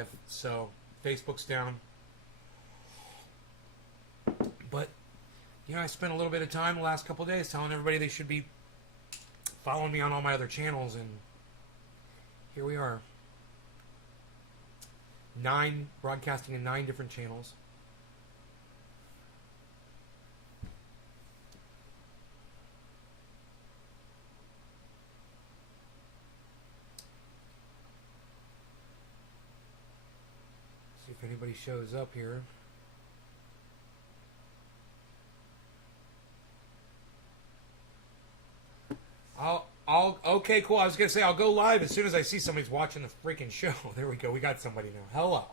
live, so Facebook's down. But, you know, I spent a little bit of time the last couple of days telling everybody they should be following me on all my other channels, and here we are. Broadcasting in 9 different channels. See if anybody shows up here. Okay, cool. I was going to say I'll go live as soon as I see somebody's watching the freaking show. There we go. We got somebody now. Hello.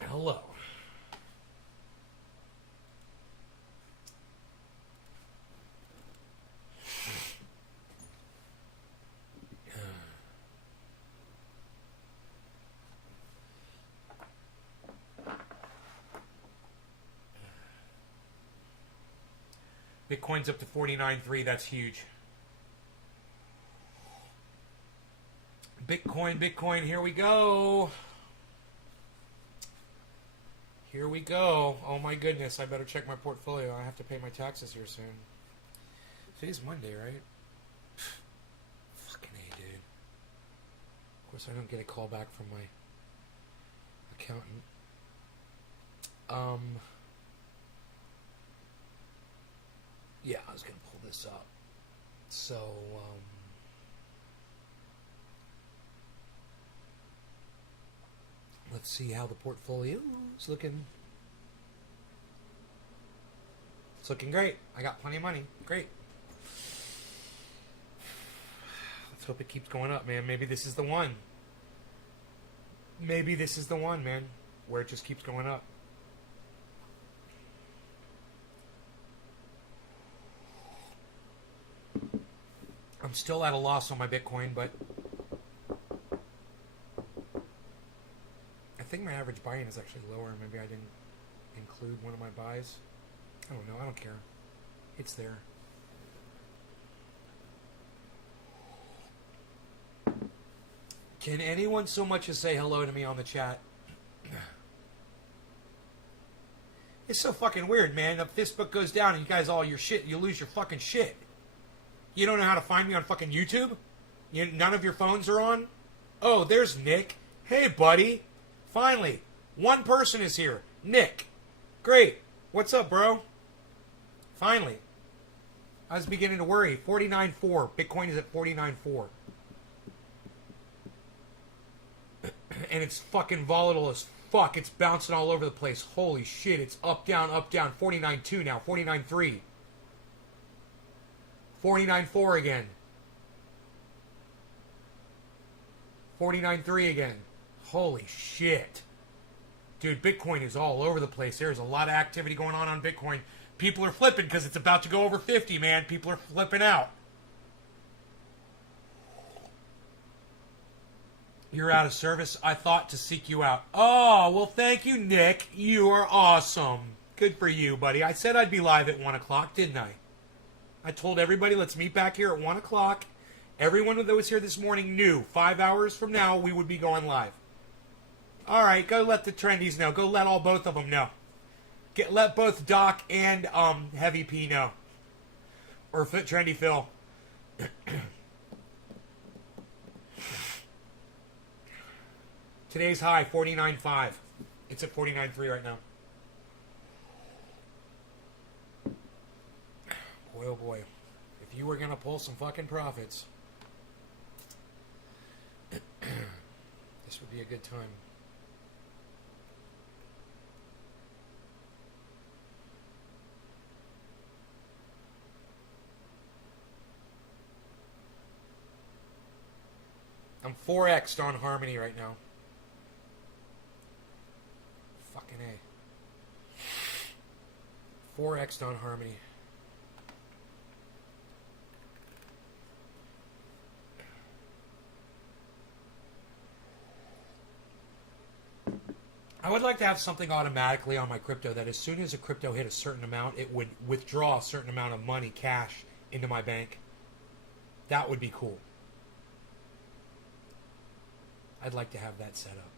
Hello. Bitcoin's up to 49.3. That's huge. Bitcoin, here we go. Here we go. Oh my goodness, I better check my portfolio. I have to pay my taxes here soon. Today's Monday, right? Fucking A, dude. Of course, I don't get a call back from my accountant. Yeah, I was going to pull this up. So, let's see how the portfolio is looking. It's looking great. I got plenty of money. Great. Let's hope it keeps going up, man. Maybe this is the one. Maybe this is the one, man, where it just keeps going up. I'm still at a loss on my Bitcoin, but I think my average buy-in is actually lower. Maybe I didn't include one of my buys. I don't know. I don't care. It's there. Can anyone so much as say hello to me on the chat? It's so fucking weird, man. If Facebook goes down and you guys all your shit, you lose your fucking shit. You don't know how to find me on fucking YouTube? None of your phones are on? Oh, there's Nick. Hey, buddy. Finally, one person is here. Nick. Great. What's up, bro? Finally. I was beginning to worry. 49.4. Bitcoin is at 49.4. And it's fucking volatile as fuck. It's bouncing all over the place. Holy shit. It's up, down, up, down. 49.2 now. 49.3. 49.4 again. 49.3 again. Holy shit. Dude, Bitcoin is all over the place. There's a lot of activity going on Bitcoin. People are flipping because it's about to go over 50, man. People are flipping out. You're out of service. I thought to seek you out. Oh, well, thank you, Nick. You are awesome. Good for you, buddy. I said I'd be live at 1 o'clock, didn't I? I told everybody, let's meet back here at 1 o'clock. Everyone that was here this morning knew 5 hours from now we would be going live. All right, go let the trendies know. Go let both of them know. Let both Doc and Heavy P know. Or Trendy Phil. Today's high, 49.5. It's at 49.3 right now. Boy, oh boy. If you were going to pull some fucking profits, this would be a good time. I'm 4x'd on Harmony right now. Fucking A. 4x'd on Harmony. I would like to have something automatically on my crypto that as soon as a crypto hit a certain amount, it would withdraw a certain amount of money, cash, into my bank. That would be cool. I'd like to have that set up.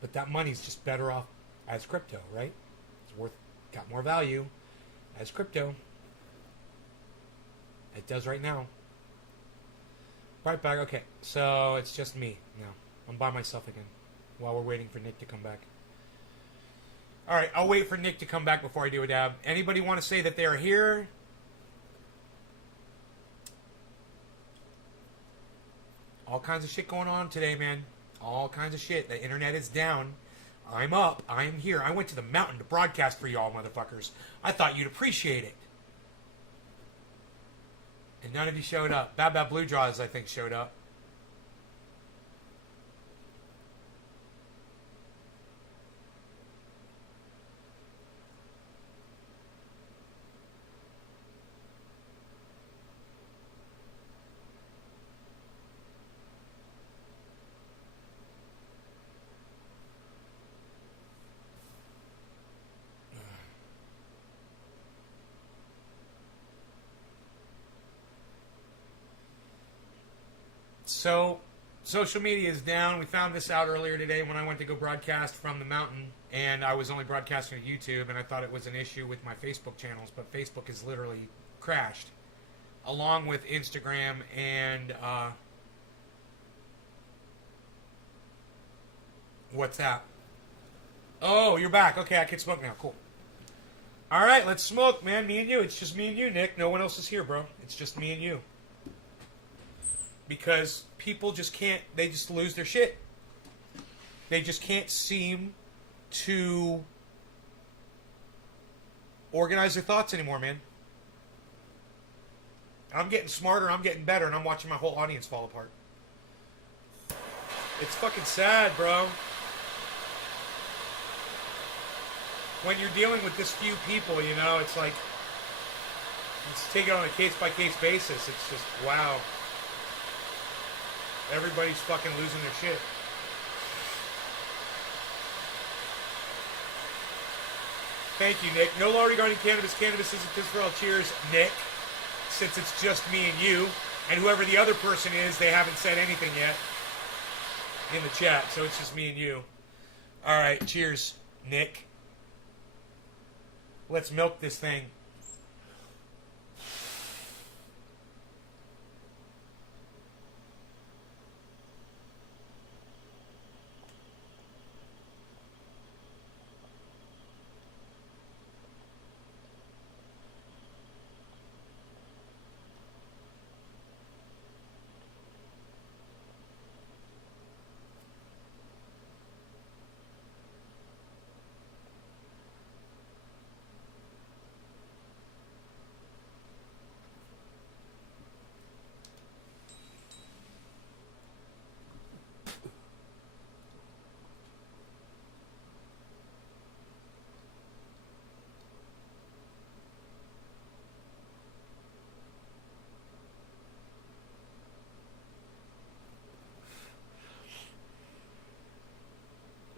But that money's just better off as crypto, right? It's got more value as crypto. It does right now. Right back. Okay, so it's just me now. I'm by myself again while we're waiting for Nick to come back. All right, I'll wait for Nick to come back before I do a dab. Anybody want to say that they are here? All kinds of shit going on today, man. All kinds of shit. The internet is down. I'm up. I am here. I went to the mountain to broadcast for y'all, motherfuckers. I thought you'd appreciate it. And none of you showed up. Bad Bad Blue Jaws, I think, showed up. So, social media is down. We found this out earlier today when I went to go broadcast from the mountain, and I was only broadcasting to YouTube, and I thought it was an issue with my Facebook channels, but Facebook has literally crashed, along with Instagram and what's that? Oh, you're back. Okay, I can smoke now. Cool. All right, let's smoke, man. Me and you. It's just me and you, Nick. No one else is here, bro. It's just me and you. Because people just can't, they just lose their shit. They just can't seem to organize their thoughts anymore, man. I'm getting smarter, I'm getting better, and I'm watching my whole audience fall apart. It's fucking sad, bro. When you're dealing with this few people, you know, it's like, it's taken on a case-by-case basis. It's just, wow. Everybody's fucking losing their shit. Thank you, Nick. No law regarding cannabis. Cannabis isn't good for all. Cheers, Nick. Since it's just me and you, and whoever the other person is, they haven't said anything yet in the chat, so it's just me and you. All right, cheers, Nick. Let's milk this thing.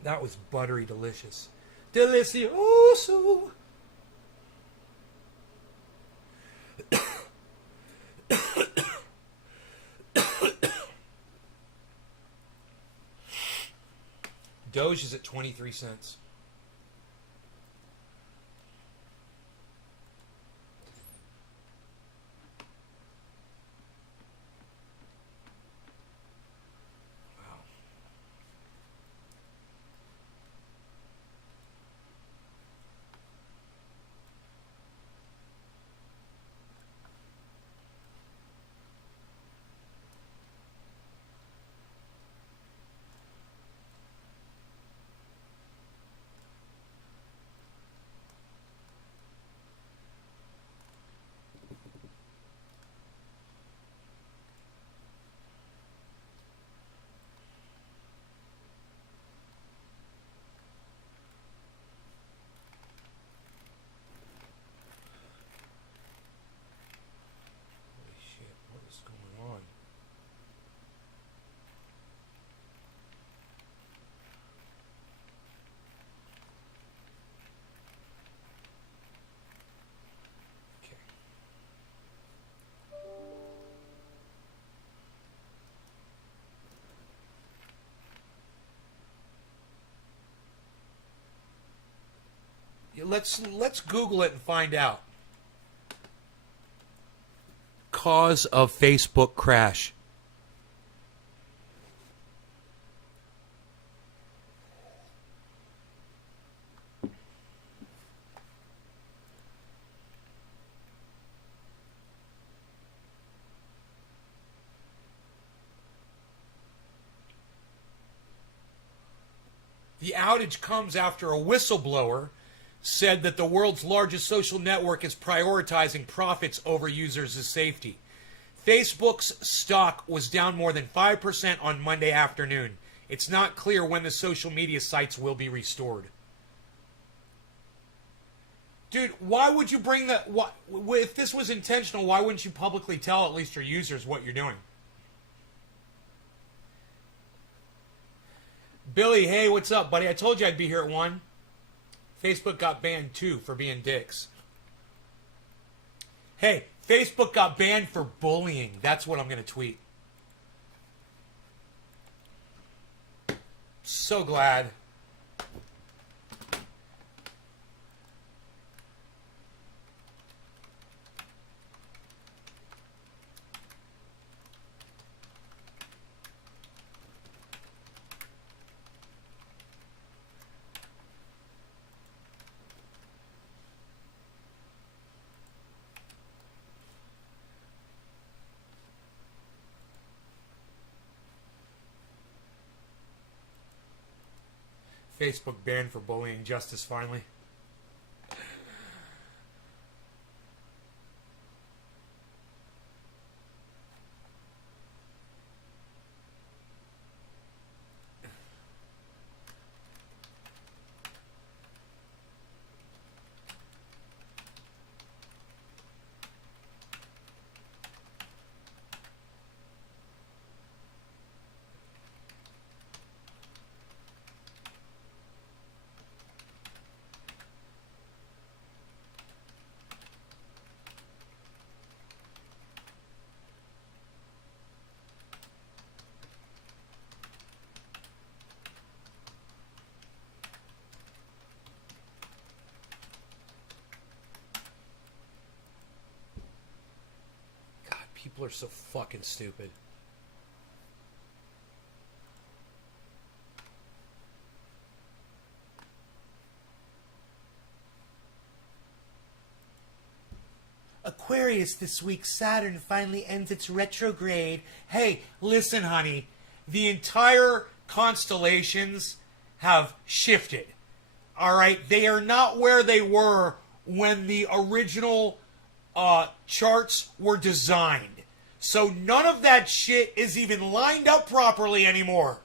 That was buttery delicious. Delicioso. Doge is at 23 cents. let's Google it and find out. Cause of Facebook crash. The outage comes after a whistleblower said that the world's largest social network is prioritizing profits over users' safety. Facebook's stock was down more than 5% on Monday afternoon. It's not clear when the social media sites will be restored. Dude, why would you bring that? If this was intentional, why wouldn't you publicly tell at least your users what you're doing? Billy, hey, what's up, buddy? I told you I'd be here at 1. Facebook got banned, too, for being dicks. Hey, Facebook got banned for bullying. That's what I'm going to tweet. So glad. Facebook banned for bullying justice finally. People are so fucking stupid. Aquarius this week, Saturn finally ends its retrograde. Hey, listen, honey. The entire constellations have shifted. Alright? They are not where they were when the original charts were designed. So none of that shit is even lined up properly anymore.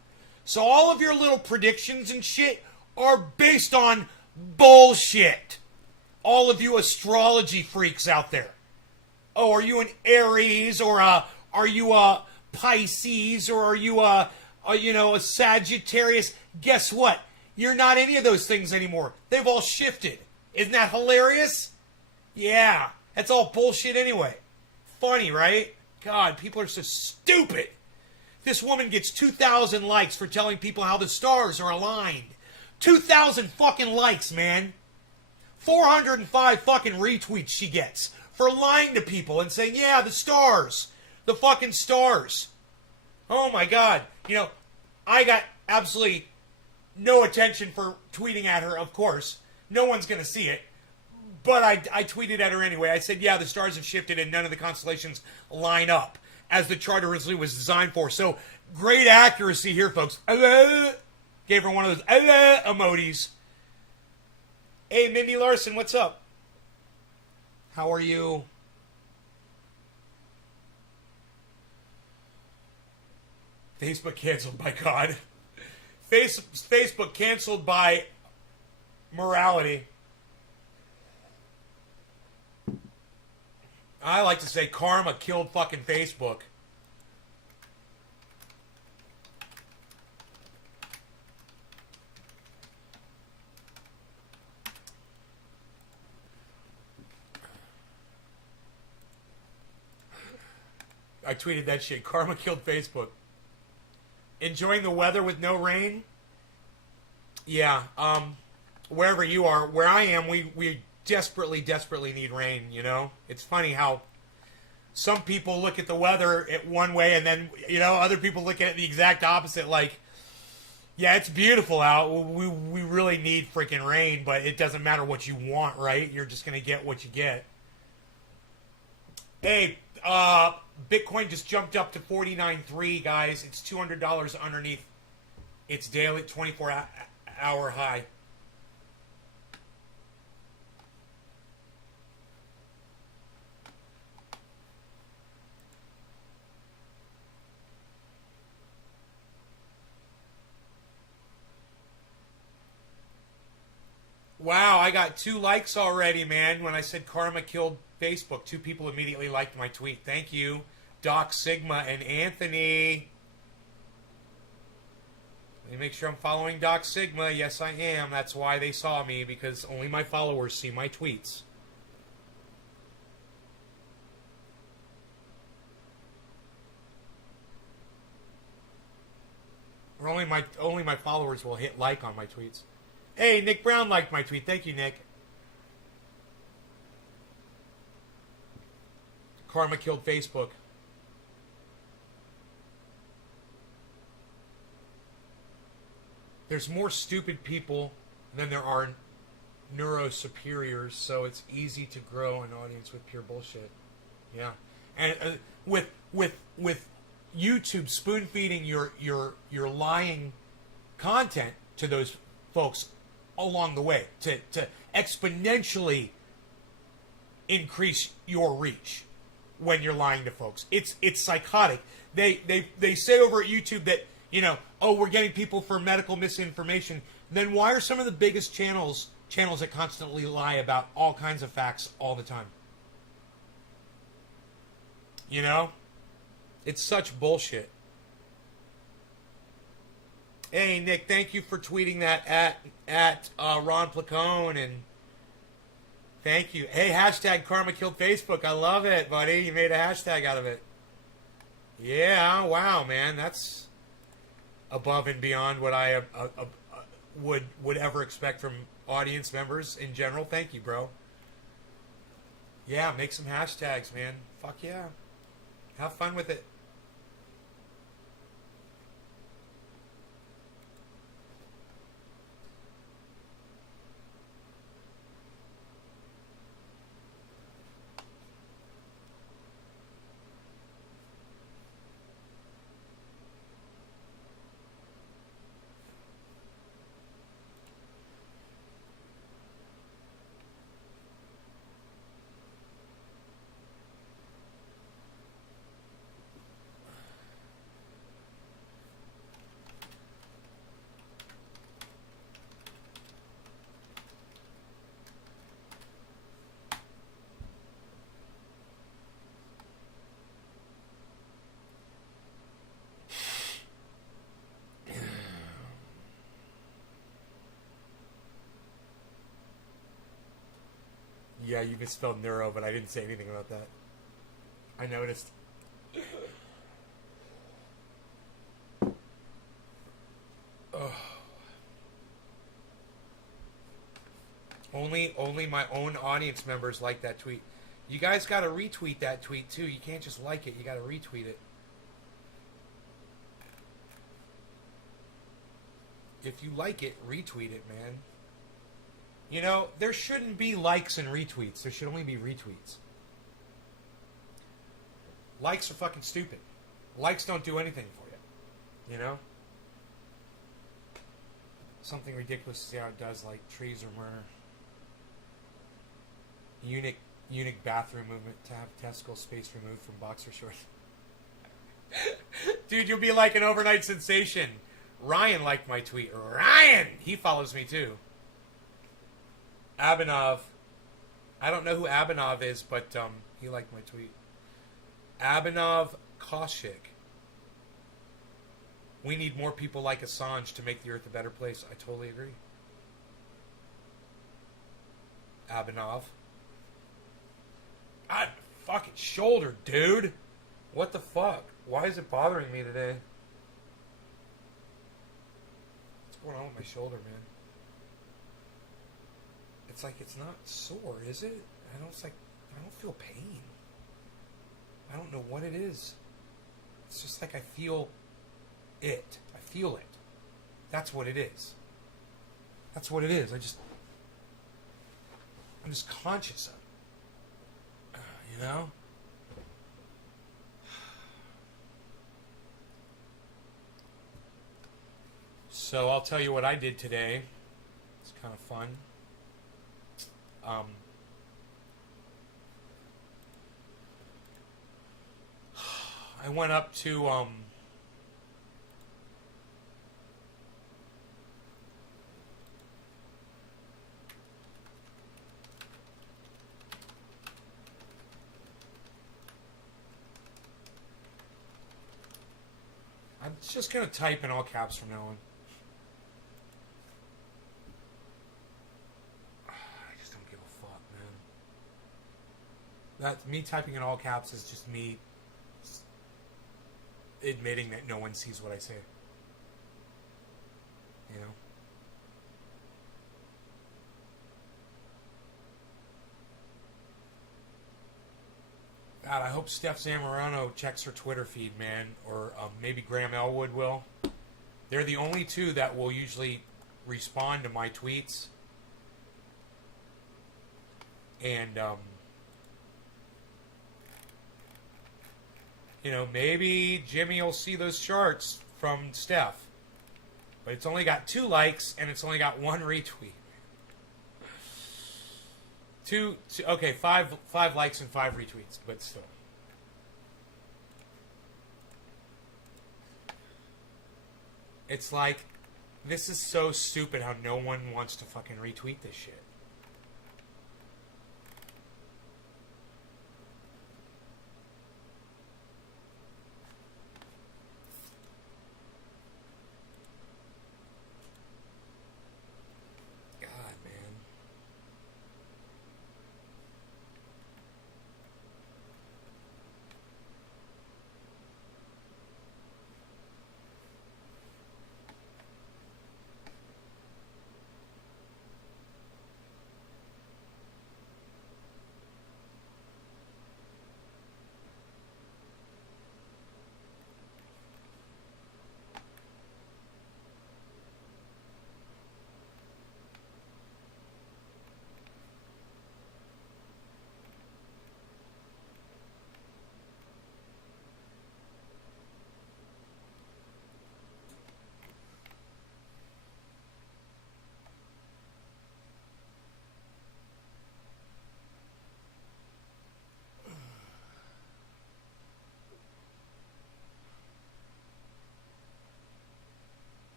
So all of your little predictions and shit are based on bullshit. All of you astrology freaks out there. Oh, are you an Aries, or are you a Pisces, or are you a Sagittarius? Guess what? You're not any of those things anymore. They've all shifted. Isn't that hilarious? Yeah, that's all bullshit anyway. Funny, right? God, people are so stupid. This woman gets 2,000 likes for telling people how the stars are aligned. 2,000 fucking likes, man. 405 fucking retweets she gets for lying to people and saying, yeah, the stars. The fucking stars. Oh my God. I got absolutely no attention for tweeting at her, of course. No one's going to see it. But I tweeted at her anyway. I said, yeah, the stars have shifted and none of the constellations line up as the chart originally was designed for. So, great accuracy here, folks. Gave her one of those emojis. Hey, Mindy Larson, what's up? How are you? Facebook canceled by God. Facebook canceled by morality. I like to say karma killed fucking Facebook. I tweeted that shit. Karma killed Facebook. Enjoying the weather with no rain? Yeah, wherever you are, where I am, we desperately need rain. You know, it's funny how some people look at the weather at one way, and then other people look at it the exact opposite. Like, yeah, it's beautiful out. We really need freaking rain, but it doesn't matter what you want, right? You're just gonna get what you get. Hey, Bitcoin just jumped up to 49.3, guys. It's $200 underneath its daily 24-hour high. Wow, I got 2 likes already, man. When I said karma killed Facebook, 2 people immediately liked my tweet. Thank you, Doc Sigma and Anthony. Let me make sure I'm following Doc Sigma. Yes, I am. That's why they saw me, because only my followers see my tweets. Or only my followers will hit like on my tweets. Hey, Nick Brown liked my tweet. Thank you, Nick. Karma killed Facebook. There's more stupid people than there are neuro superiors, so it's easy to grow an audience with pure bullshit. Yeah, and with YouTube spoon feeding your lying content to those folks along the way to exponentially increase your reach when you're lying to folks. It's psychotic. They say over at YouTube that, oh, we're getting people for medical misinformation. Then why are some of the biggest channels that constantly lie about all kinds of facts all the time? It's such bullshit. Hey, Nick, thank you for tweeting that at Ron Placone, and thank you. Hey, hashtag Karma Killed Facebook. I love it, buddy. You made a hashtag out of it. Yeah, wow, man. That's above and beyond what I would ever expect from audience members in general. Thank you, bro. Yeah, make some hashtags, man. Fuck yeah. Have fun with it. Yeah, you misspelled neuro, but I didn't say anything about that. I noticed. Ugh. Only my own audience members like that tweet. You guys got to retweet that tweet too. You can't just like it. You got to retweet it. If you like it, retweet it, man. There shouldn't be likes and retweets. There should only be retweets. Likes are fucking stupid. Likes don't do anything for you. Something ridiculous to see how it does, like trees are more unique bathroom movement to have testicle space removed from boxer shorts. Dude, you'll be like an overnight sensation. Ryan liked my tweet. Ryan! He follows me too. Abanov. I don't know who Abanov is, but he liked my tweet. Abanov Koshik. We need more people like Assange to make the earth a better place. I totally agree. Abanov. God, fucking shoulder, dude. What the fuck? Why is it bothering me today? What's going on with my shoulder, man? It's like it's not sore, is it? I don't feel pain. I don't know what it is. It's just like I feel it. I feel it. That's what it is. That's what it is. I'm just conscious of it. You know? So I'll tell you what I did today. It's kind of fun. I went up to I'm just gonna type in all caps from now on. I just don't give a fuck, man. That me typing in all caps is just me admitting that no one sees what I say. You know? God, I hope Steph Zamorano checks her Twitter feed, man. Or maybe Graham Elwood will. They're the only two that will usually respond to my tweets. And, you know, maybe Jimmy will see those charts from Steph. But it's only got 2 likes and it's only got 1 retweet. Okay, five likes and 5 retweets, but still. It's like, this is so stupid how no one wants to fucking retweet this shit.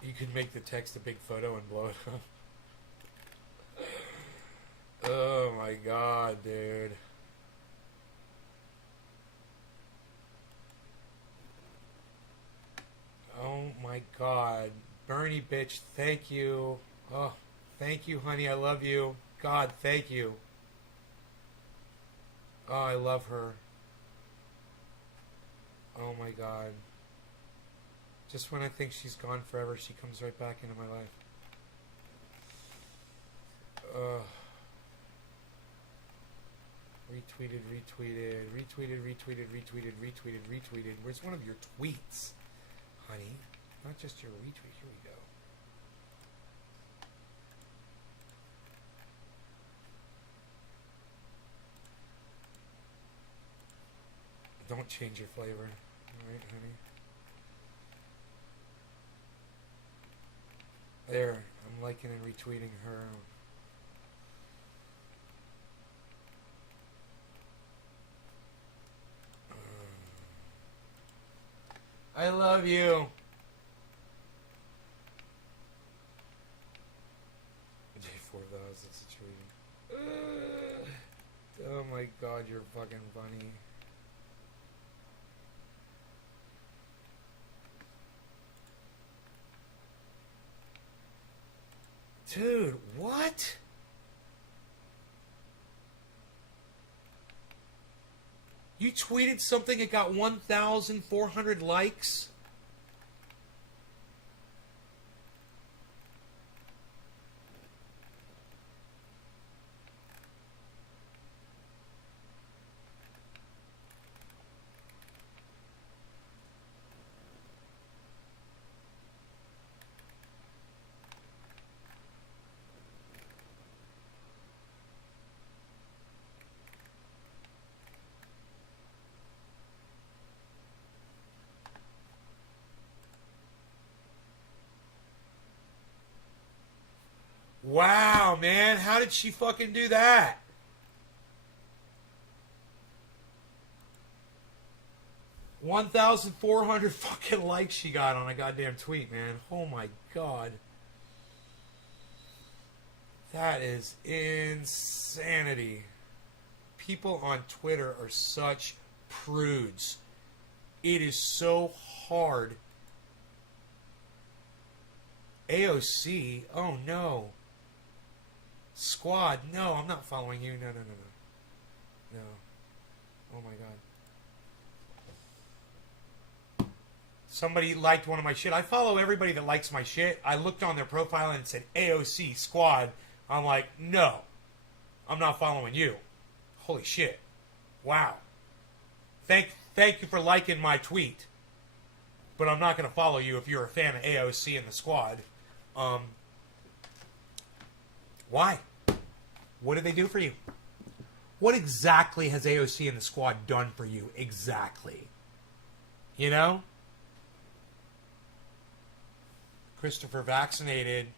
You could make the text a big photo and blow it up. Oh my god, dude. Oh my god. Bernie, bitch, thank you. Oh, thank you, honey. I love you. God, thank you. Oh, I love her. Oh my god. Just when I think she's gone forever, she comes right back into my life. Retweeted, retweeted, retweeted, retweeted, retweeted, retweeted, retweeted. Where's one of your tweets, honey? Not just your retweet. Here we go. Don't change your flavor. Alright, honey. There, I'm liking and retweeting her. I love you. J4000 situation. Oh my god, you're fucking funny. Dude, what? You tweeted something that got 1,400 likes? Wow, man. How did she fucking do that? $1,400 fucking likes she got on a goddamn tweet, man. Oh my god. That is insanity. People on Twitter are such prudes. It is so hard. AOC? Oh no. Squad? No, I'm not following you. No. No. Oh my god. Somebody liked one of my shit. I follow everybody that likes my shit. I looked on their profile and it said AOC Squad. I'm like, no. I'm not following you. Holy shit. Wow. Thank you for liking my tweet. But I'm not going to follow you if you're a fan of AOC and the Squad. Why? What did they do for you? What exactly has AOC and the Squad done for you? Exactly. You know? Christopher Vaccinated.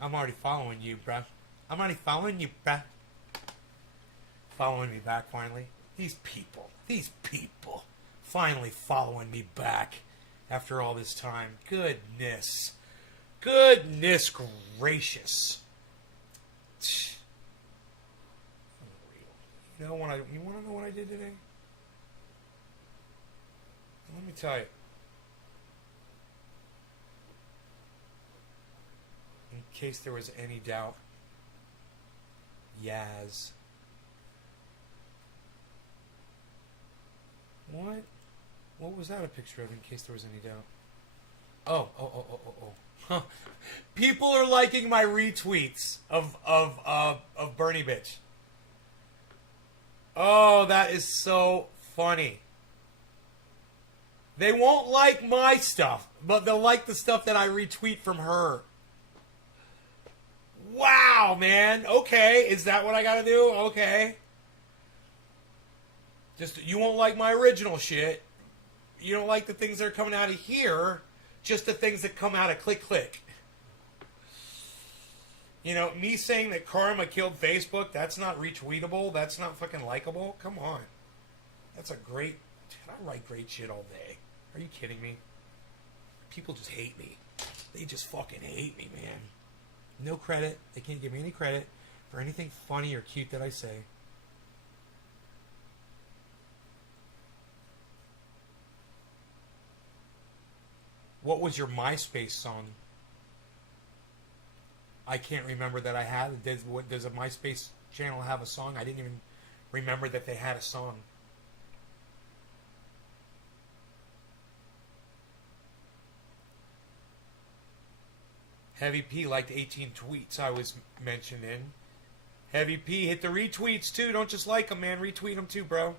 I'm already following you, bruh. I'm already following you, bruh. Following me back, finally. These people. Finally following me back after all this time. Goodness gracious. You know what you want to know what I did today? Let me tell you. In case there was any doubt. Yaz. What? What was that a picture of, in case there was any doubt? Oh. Huh. People are liking my retweets of Bernie bitch. Oh, that is so funny. They won't like my stuff, but they'll like the stuff that I retweet from her. Wow, man. Okay, is that what I gotta do? Okay. Just, you won't like my original shit. You don't like the things that are coming out of here. Just the things that come out of click. You know, me saying that Karma killed Facebook, that's not retweetable. That's not fucking likable. Come on. That's a great... I write great shit all day. Are you kidding me? People just hate me. They just fucking hate me, man. No credit. They can't give me any credit for anything funny or cute that I say. What was your MySpace song? I can't remember that I had. Does a MySpace channel have a song? I didn't even remember that they had a song. Heavy P liked 18 tweets I was mentioned in. Heavy P, hit the retweets too. Don't just like them, man. Retweet them too, bro.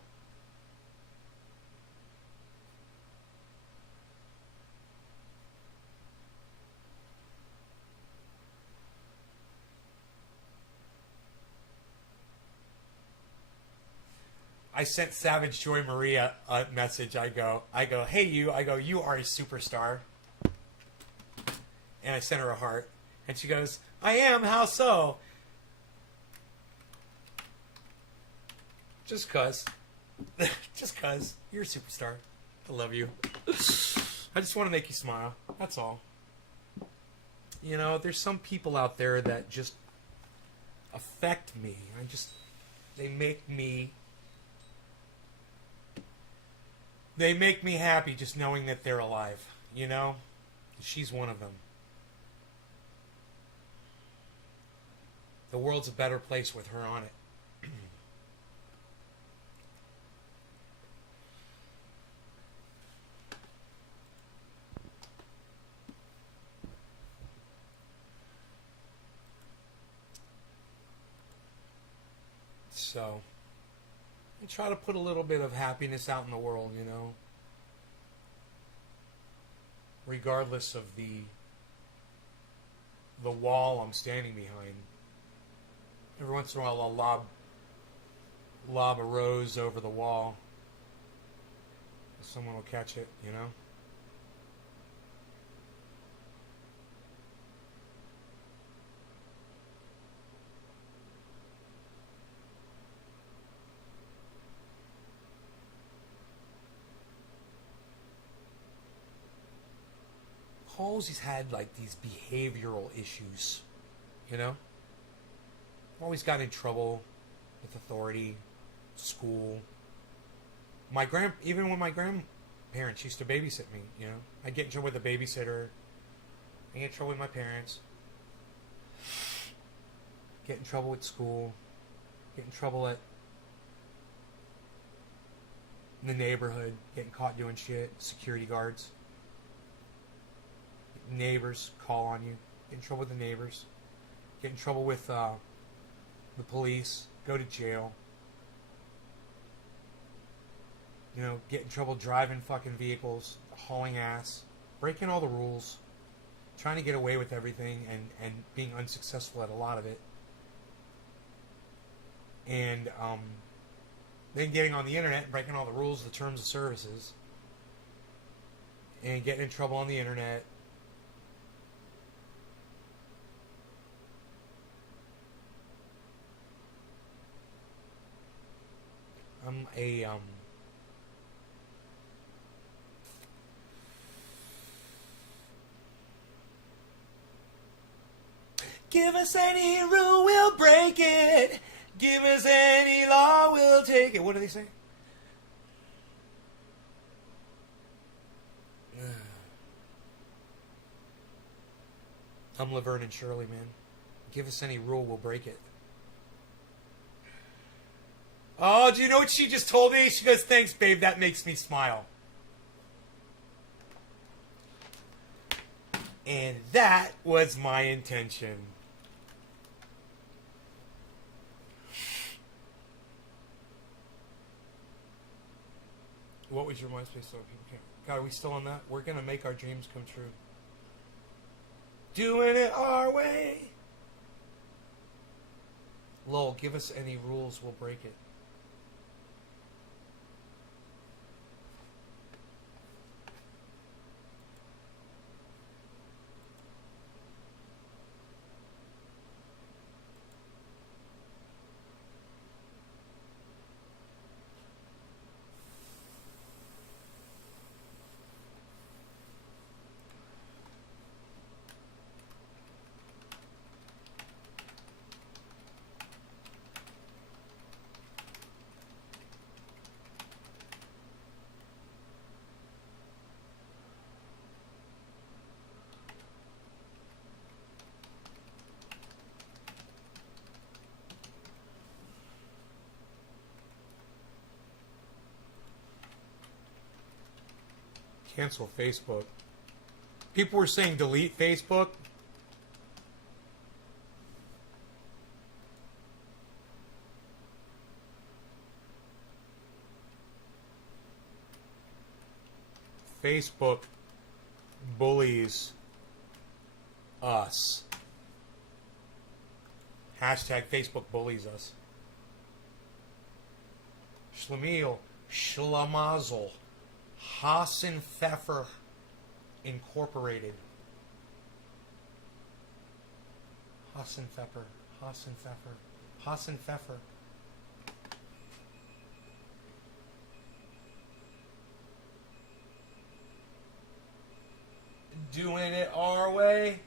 I sent Savage Joy Maria a message. I go, hey you. I go, you are a superstar. And I sent her a heart. And she goes, I am, how so? Just cuz. Just cuz. You're a superstar. I love you. I just want to make you smile. That's all. You know, there's some people out there that just affect me. They make me happy just knowing that they're alive, you know? She's one of them. The world's a better place with her on it. So, I try to put a little bit of happiness out in the world, you know? Regardless of the wall I'm standing behind. Every once in a while I'll lob a rose over the wall. Someone will catch it, you know? always had like these behavioral issues, you know. Always got in trouble with authority, school. Even when my grandparents used to babysit me, you know, I'd get in trouble with a babysitter. I get in trouble with my parents. Get in trouble with school. Get in trouble in the neighborhood. Getting caught doing shit. Security guards. Neighbors call on you. Get in trouble with the neighbors. Get in trouble with the police. Go to jail. You know, get in trouble driving fucking vehicles, hauling ass, breaking all the rules, trying to get away with everything and being unsuccessful at a lot of it. And then getting on the internet and breaking all the rules, the terms of services, and getting in trouble on the internet. I'm a give us any rule, we'll break it. Give us any law, we'll take it. What do they say? I'm Laverne and Shirley, man. Give us any rule, we'll break it. Oh, do you know what she just told me? She goes, thanks, babe, that makes me smile. And that was my intention. What was your MySpace song? God, are we still on that? We're going to make our dreams come true. Doing it our way. Lol, give us any rules, we'll break it. Cancel Facebook. People were saying delete Facebook. Facebook bullies us. Hashtag Facebook bullies us. Schlemiel, Schlamazel, Hassan Pfeffer Incorporated. Hassan Pfeffer, Hassan Pfeffer, Hassan Pfeffer. Doing it our way.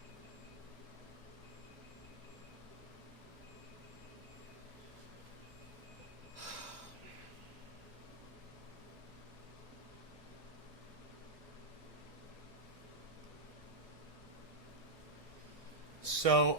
So,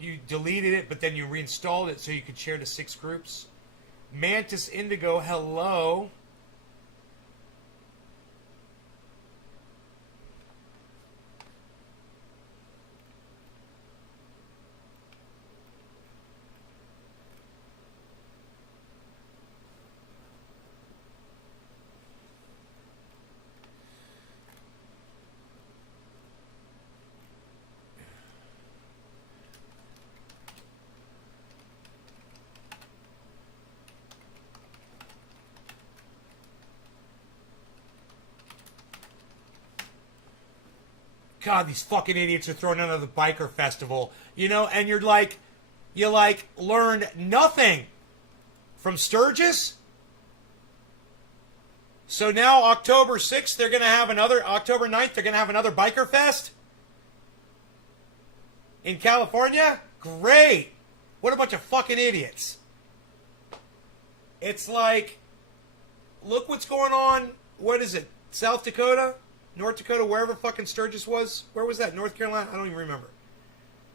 you deleted it, but then you reinstalled it so you could share to 6 groups. Mantis Indigo, hello. God, these fucking idiots are throwing another biker festival, you know, and you learn nothing from Sturgis. So now October 6th, they're going to have October 9th, they're going to have another biker fest in California? Great. What a bunch of fucking idiots. It's like, look what's going on. What is it? South Dakota? North Dakota? Wherever fucking Sturgis was? Where was that? North Carolina? I don't even remember.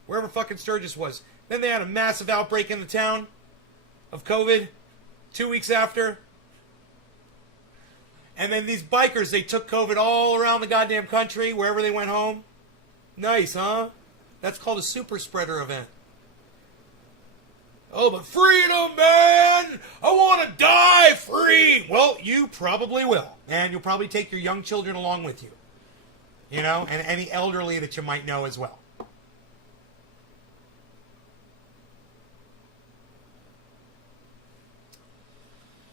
Wherever fucking Sturgis was. Then they had a massive outbreak in the town of COVID 2 weeks after. And then these bikers, they took COVID all around the goddamn country, wherever they went home. Nice, huh? That's called a super spreader event. Oh, but freedom, man! I want to die free! Well, you probably will. And you'll probably take your young children along with you. You know, and any elderly that you might know as well.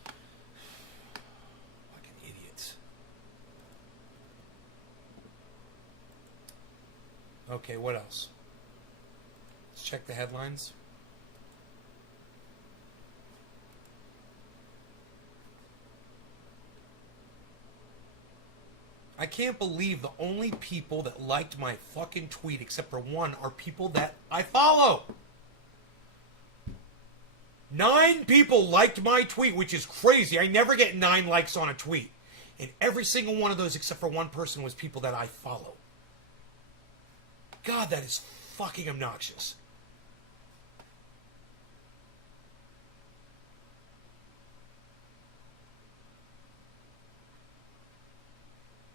Fucking idiots. Okay, what else? Let's check the headlines. I can't believe the only people that liked my fucking tweet, except for one, are people that I follow. 9 people liked my tweet, which is crazy. I never get 9 likes on a tweet. And every single one of those, except for one person, was people that I follow. God, that is fucking obnoxious.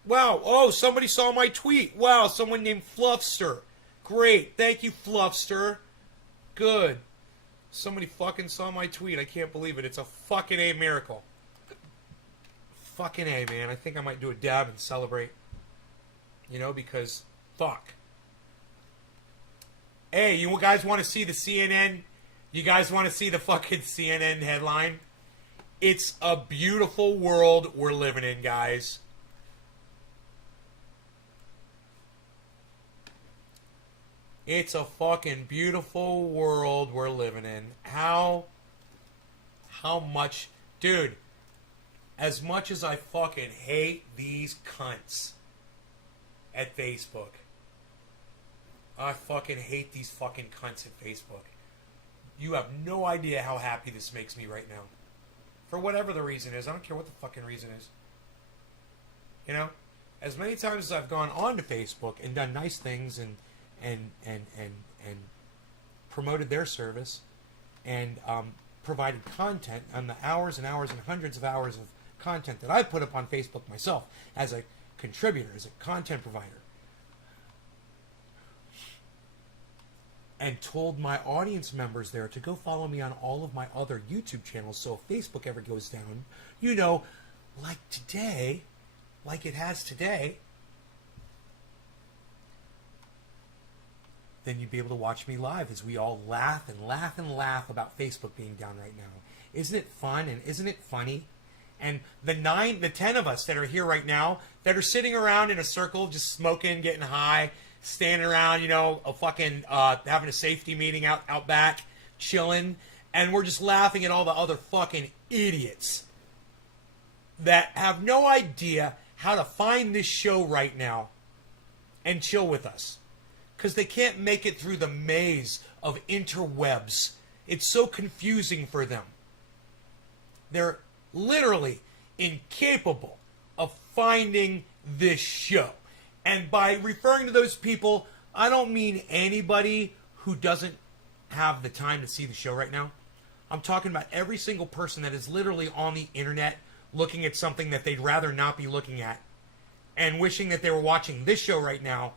Wow, oh, somebody saw my tweet. Wow, someone named Fluffster. Great, thank you, Fluffster. Good. Somebody fucking saw my tweet. I can't believe it. It's a fucking A miracle. Fucking A, man. I think I might do a dab and celebrate. You know, because, fuck. Hey, you guys want to see the CNN? You guys want to see the fucking CNN headline? It's a beautiful world we're living in, guys. It's a fucking beautiful world we're living in. How much... Dude, as much as I fucking hate these cunts at Facebook, I fucking hate these fucking cunts at Facebook. You have no idea how happy this makes me right now. For whatever the reason is. I don't care what the fucking reason is. You know? As many times as I've gone onto Facebook and done nice things and promoted their service and provided content on the hours and hours and hundreds of hours of content that I put up on Facebook myself as a contributor, as a content provider, and told my audience members there to go follow me on all of my other YouTube channels, so if Facebook ever goes down, you know, like today, like it has today, then you'd be able to watch me live as we all laugh and laugh and laugh about Facebook being down right now. Isn't it fun and isn't it funny? And the 10 of us that are here right now that are sitting around in a circle, just smoking, getting high, standing around, you know, a fucking having a safety meeting out back, chilling, and we're just laughing at all the other fucking idiots that have no idea how to find this show right now and chill with us. Because they can't make it through the maze of interwebs. It's so confusing for them. They're literally incapable of finding this show. And by referring to those people, I don't mean anybody who doesn't have the time to see the show right now. I'm talking about every single person that is literally on the internet looking at something that they'd rather not be looking at and wishing that they were watching this show right now,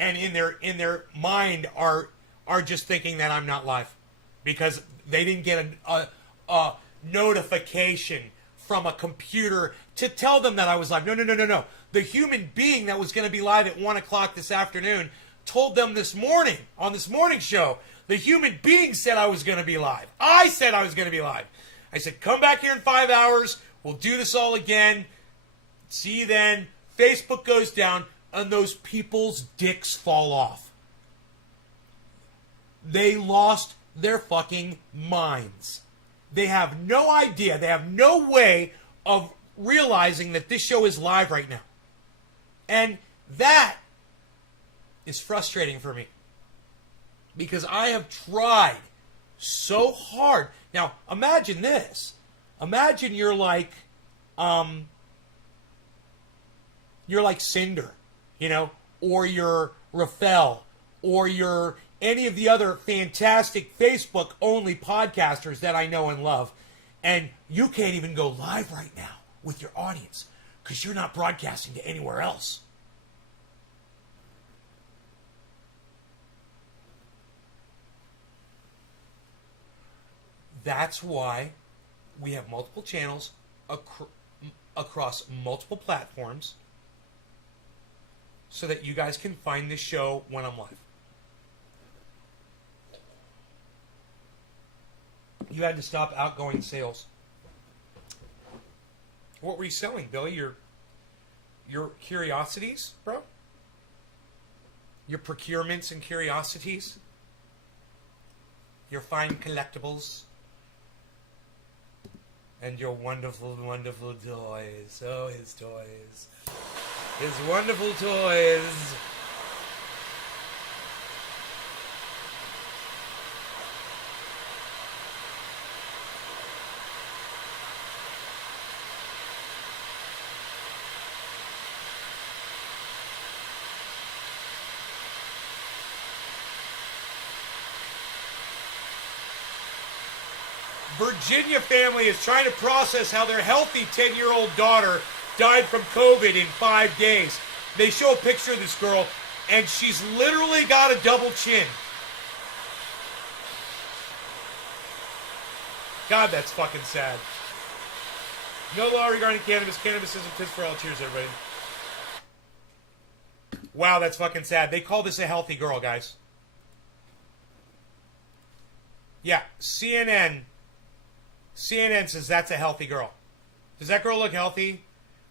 and in their mind are just thinking that I'm not live because they didn't get a notification from a computer to tell them that I was live. No. The human being that was going to be live at 1 o'clock this afternoon told them this morning on this morning show. The human being said I was going to be live. I said I was going to be live. I said, come back here in 5 hours. We'll do this all again. See you then. Facebook goes down. and those people's dicks fall off. They lost their fucking minds. They have no idea. They have no way of realizing that this show is live right now. And that is frustrating for me. Because I have tried so hard. Now, imagine this. Imagine you're like Cinder, you know, or you're Rafael, or you're any of the other fantastic Facebook-only podcasters that I know and love, and you can't even go live right now with your audience because you're not broadcasting to anywhere else. That's why we have multiple channels across multiple platforms so that you guys can find this show when I'm live. You had to stop outgoing sales. What were you selling, Billy? Your curiosities, bro? Your procurements and curiosities? Your fine collectibles? And your wonderful, wonderful toys. Oh, his toys. His wonderful toys. Virginia family is trying to process how their healthy 10-year-old daughter died from COVID in 5 days. They show a picture of this girl, and she's literally got a double chin. God, that's fucking sad. No law regarding cannabis. Cannabis isn't piss for all. Cheers, everybody. Wow, that's fucking sad. They call this a healthy girl, guys. Yeah, CNN says that's a healthy girl. Does that girl look healthy?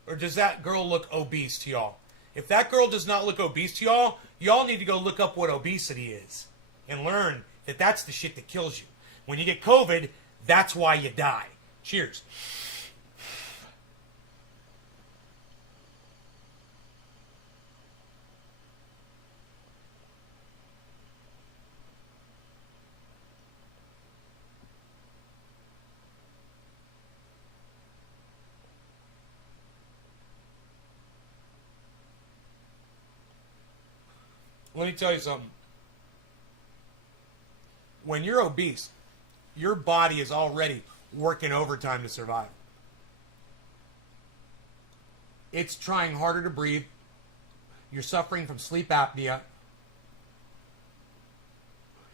Or does that girl look obese to y'all? If that girl does not look obese to y'all, y'all need to go look up what obesity is. And learn that that's the shit that kills you. When you get COVID, that's why you die. Cheers. Let me tell you something. When you're obese, your body is already working overtime to survive. It's trying harder to breathe. You're suffering from sleep apnea.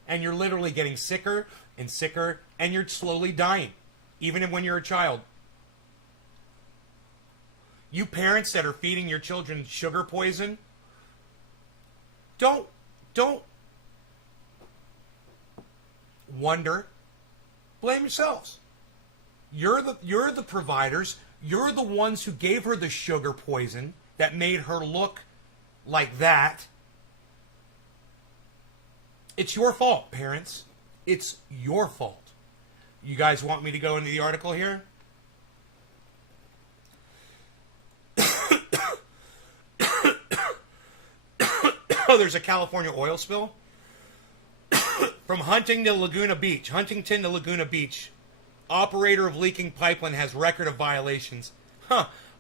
And you're literally getting sicker and sicker, and you're slowly dying, even when you're a child. You parents that are feeding your children sugar poison, don't wonder. Blame yourselves. You're the providers. You're the ones who gave her the sugar poison that made her look like that. It's your fault, parents. It's your fault. You guys want me to go into the article here? Oh, there's a California oil spill. From Huntington to Laguna Beach. Operator of leaking pipeline has record of violations.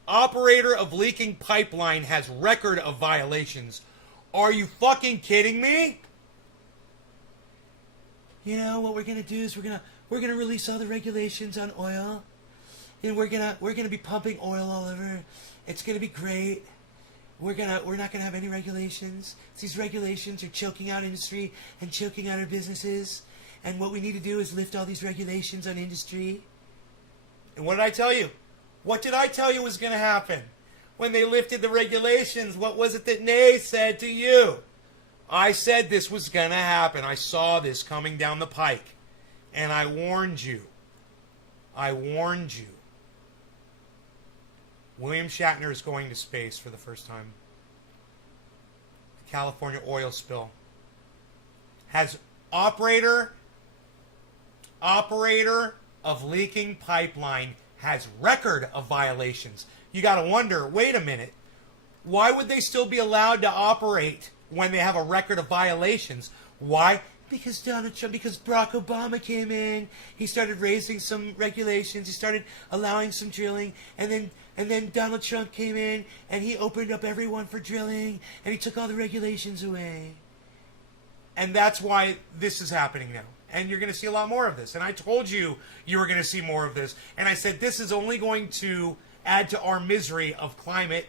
Operator of leaking pipeline has record of violations. Are you fucking kidding me? You know what we're gonna do is we're gonna release all the regulations on oil, and we're gonna be pumping oil all over. It's gonna be great. We're not gonna have any regulations. These regulations are choking out industry and choking out our businesses. And what we need to do is lift all these regulations on industry. And what did I tell you? What did I tell you was gonna happen? When they lifted the regulations, what was it that Nay said to you? I said this was gonna happen. I saw this coming down the pike. And I warned you. William Shatner is going to space for the first time. California oil spill. Has operator of leaking pipeline has record of violations. You got to wonder, wait a minute, why would they still be allowed to operate when they have a record of violations? Why? Because Donald Trump, because Barack Obama came in, he started raising some regulations, he started allowing some drilling, and then Donald Trump came in and he opened up everyone for drilling and he took all the regulations away. And that's why this is happening now. And you're going to see a lot more of this. And I told you were going to see more of this. And I said this is only going to add to our misery of climate,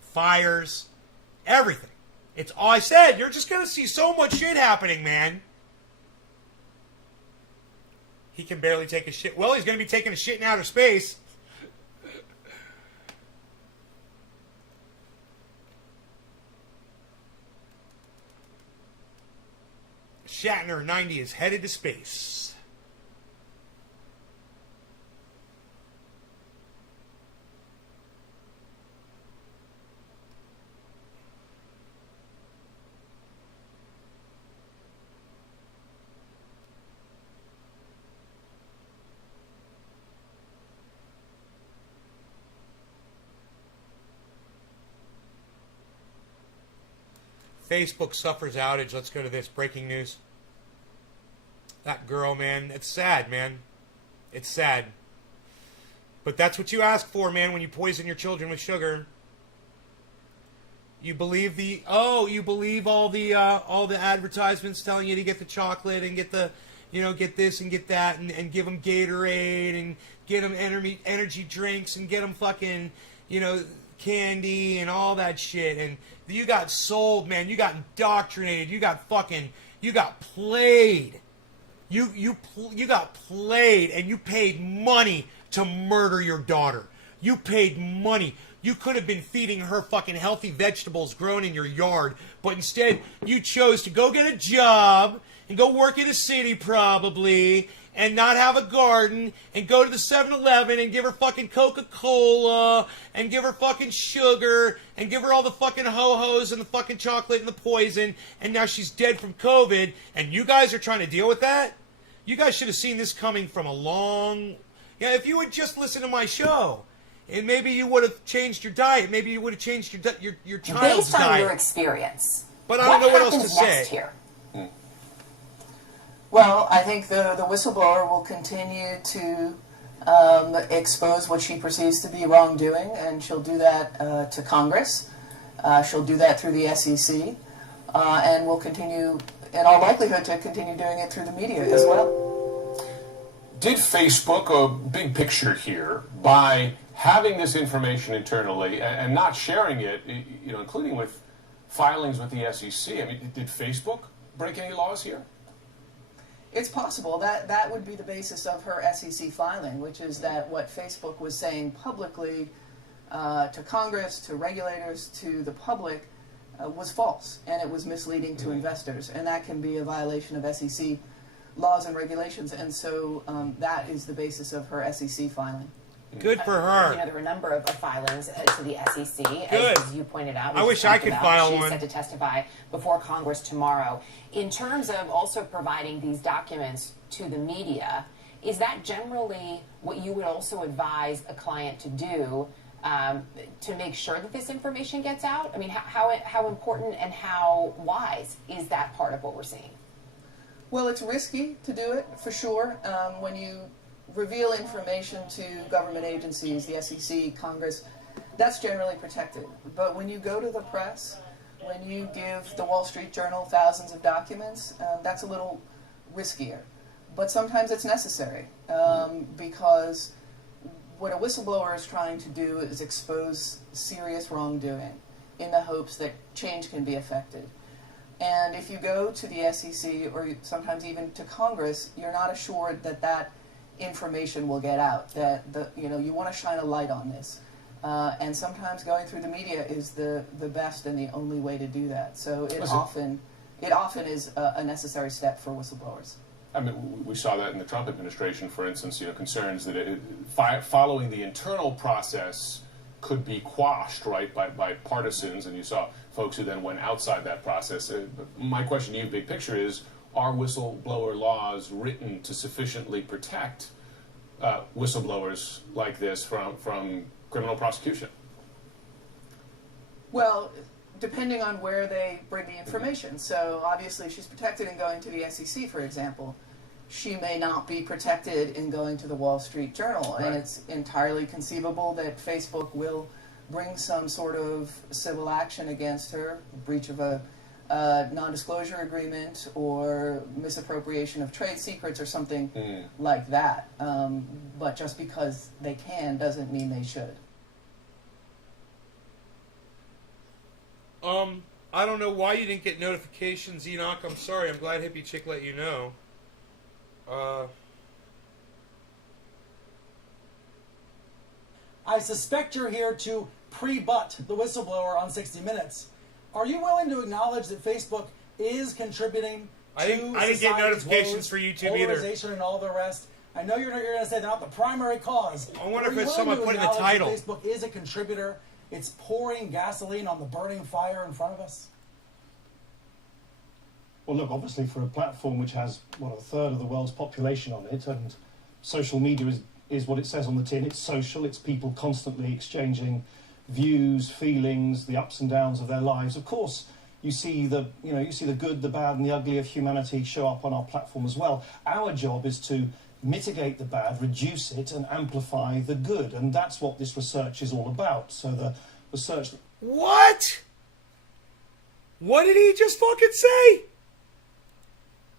fires, everything. It's all I said. You're just going to see so much shit happening, man. He can barely take a shit. Well, he's going to be taking a shit in outer space. Shatner, 90, is headed to space. Facebook suffers outage. Let's go to this. Breaking news. That girl, man. It's sad, man. It's sad. But that's what you ask for, man, when you poison your children with sugar. You believe you believe all the advertisements telling you to get the chocolate and get the, get this and get that and give them Gatorade and get them energy drinks and get them fucking, candy and all that shit. And you got sold, man. You got indoctrinated. You got played. You got played, and you paid money to murder your daughter. You paid money. You could have been feeding her fucking healthy vegetables grown in your yard, but instead you chose to go get a job and go work in a city probably and not have a garden and go to the 7-Eleven and give her fucking Coca-Cola and give her fucking sugar and give her all the fucking ho-hos and the fucking chocolate and the poison, and now she's dead from COVID, and you guys are trying to deal with that? You guys should have seen this coming from a long... Yeah, if you would just listen to my show, and maybe you would have changed your diet, maybe you would have changed your child's diet. Based on your experience, but I don't know what else to say. Here? Well, I think the whistleblower will continue to expose what she perceives to be wrongdoing, and she'll do that to Congress. She'll do that through the SEC, and will continue, in all likelihood, to continue doing it through the media as well. Did Facebook, a big picture here, by having this information internally and not sharing it, including with filings with the SEC, I mean, did Facebook break any laws here? It's possible. That would be the basis of her SEC filing, which is that what Facebook was saying publicly to Congress, to regulators, to the public was false, and it was misleading to investors, and that can be a violation of SEC laws and regulations, and so that is the basis of her SEC filing. Good for her. There were a number of filings to the SEC, as you pointed out. I wish I could file one. She's set to testify before Congress tomorrow. In terms of also providing these documents to the media, is that generally what you would also advise a client to do to make sure that this information gets out? I mean, how important and how wise is that part of what we're seeing? Well, it's risky to do it, for sure. When you reveal information to government agencies, the SEC, Congress, that's generally protected. But when you go to the press, when you give the Wall Street Journal thousands of documents, that's a little riskier. But sometimes it's necessary because what a whistleblower is trying to do is expose serious wrongdoing in the hopes that change can be effected. And if you go to the SEC or sometimes even to Congress, you're not assured that that information will get out, that you want to shine a light on this. And sometimes going through the media is the best and the only way to do that. So it often is a necessary step for whistleblowers. I mean, we saw that in the Trump administration, for instance, concerns that following the internal process could be quashed, right, by partisans, and you saw folks who then went outside that process. My question to you, big picture, is, are whistleblower laws written to sufficiently protect whistleblowers like this from criminal prosecution? Well, depending on where they bring the information. So obviously she's protected in going to the SEC, for example. She may not be protected in going to the Wall Street Journal, Right. and it's entirely conceivable that Facebook will bring some sort of civil action against her, breach of a non-disclosure agreement or misappropriation of trade secrets or something like that. But just because they can doesn't mean they should. I don't know why you didn't get notifications, Enoch. I'm sorry. I'm glad Hippie Chick let you know. I suspect you're here to pre-butt the whistleblower on 60 Minutes. Are you willing to acknowledge that Facebook is contributing I didn't get society's notifications woes, for YouTube either. polarization and all the rest? I know you're going to say they're not the primary cause. I wonder Are if you it's willing someone to put in the acknowledge title. that Facebook is a contributor. It's pouring gasoline on the burning fire in front of us. Well, look, obviously for a platform which has, a third of the world's population on it, and social media is what it says on the tin. It's social. It's people constantly exchanging views, feelings, the ups and downs of their lives. Of course, you see the good, the bad, and the ugly of humanity show up on our platform as well. Our job is to mitigate the bad, reduce it, and amplify the good, and that's what this research is all about. So the research. What? What did he just fucking say?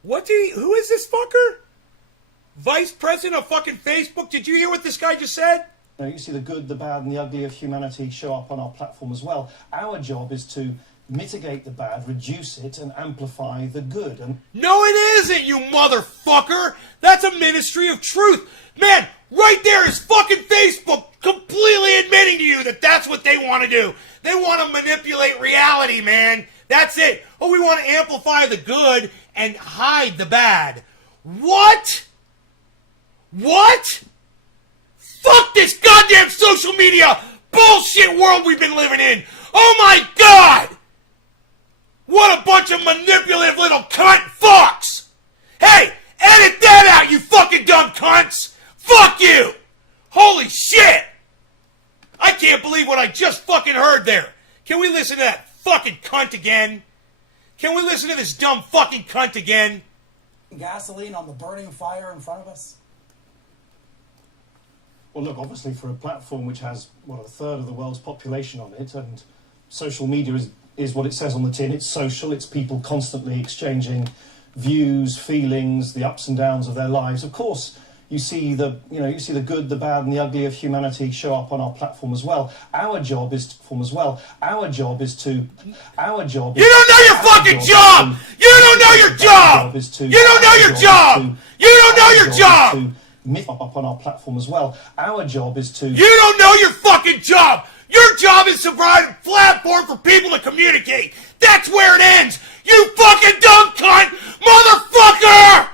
Who is this fucker? Vice president of fucking Facebook? Did you hear what this guy just said? You see the good, the bad, and the ugly of humanity show up on our platform as well. Our job is to mitigate the bad, reduce it, and amplify the good. And No, it isn't, you motherfucker! That's a ministry of truth. Man, right there is fucking Facebook completely admitting to you that that's what they want to do. They want to manipulate reality, man. That's it. Oh, we want to amplify the good and hide the bad. What? What? Fuck this goddamn social media bullshit world we've been living in. Oh my God! What a bunch of manipulative little cunt fucks! Hey, edit that out, you fucking dumb cunts! Fuck you! Holy shit! I can't believe what I just fucking heard there. Can we listen to that fucking cunt again? Can we listen to this dumb fucking cunt again? Gasoline on the burning fire in front of us. well, look, obviously for a platform which has a third of the world's population on it, and social media is what it says on the tin. It's social. It's people constantly exchanging views, feelings, the ups and downs of their lives. Of course, you see the good, the bad, and the ugly of humanity show up on our platform as well. Our job is to You don't know your fucking job! You don't know your job! You don't know your job! You don't know your job! Up on our platform as well. Our job is to You don't know your fucking job! Your job is to provide a platform for people to communicate. That's where it ends. You fucking dumb cunt, motherfucker!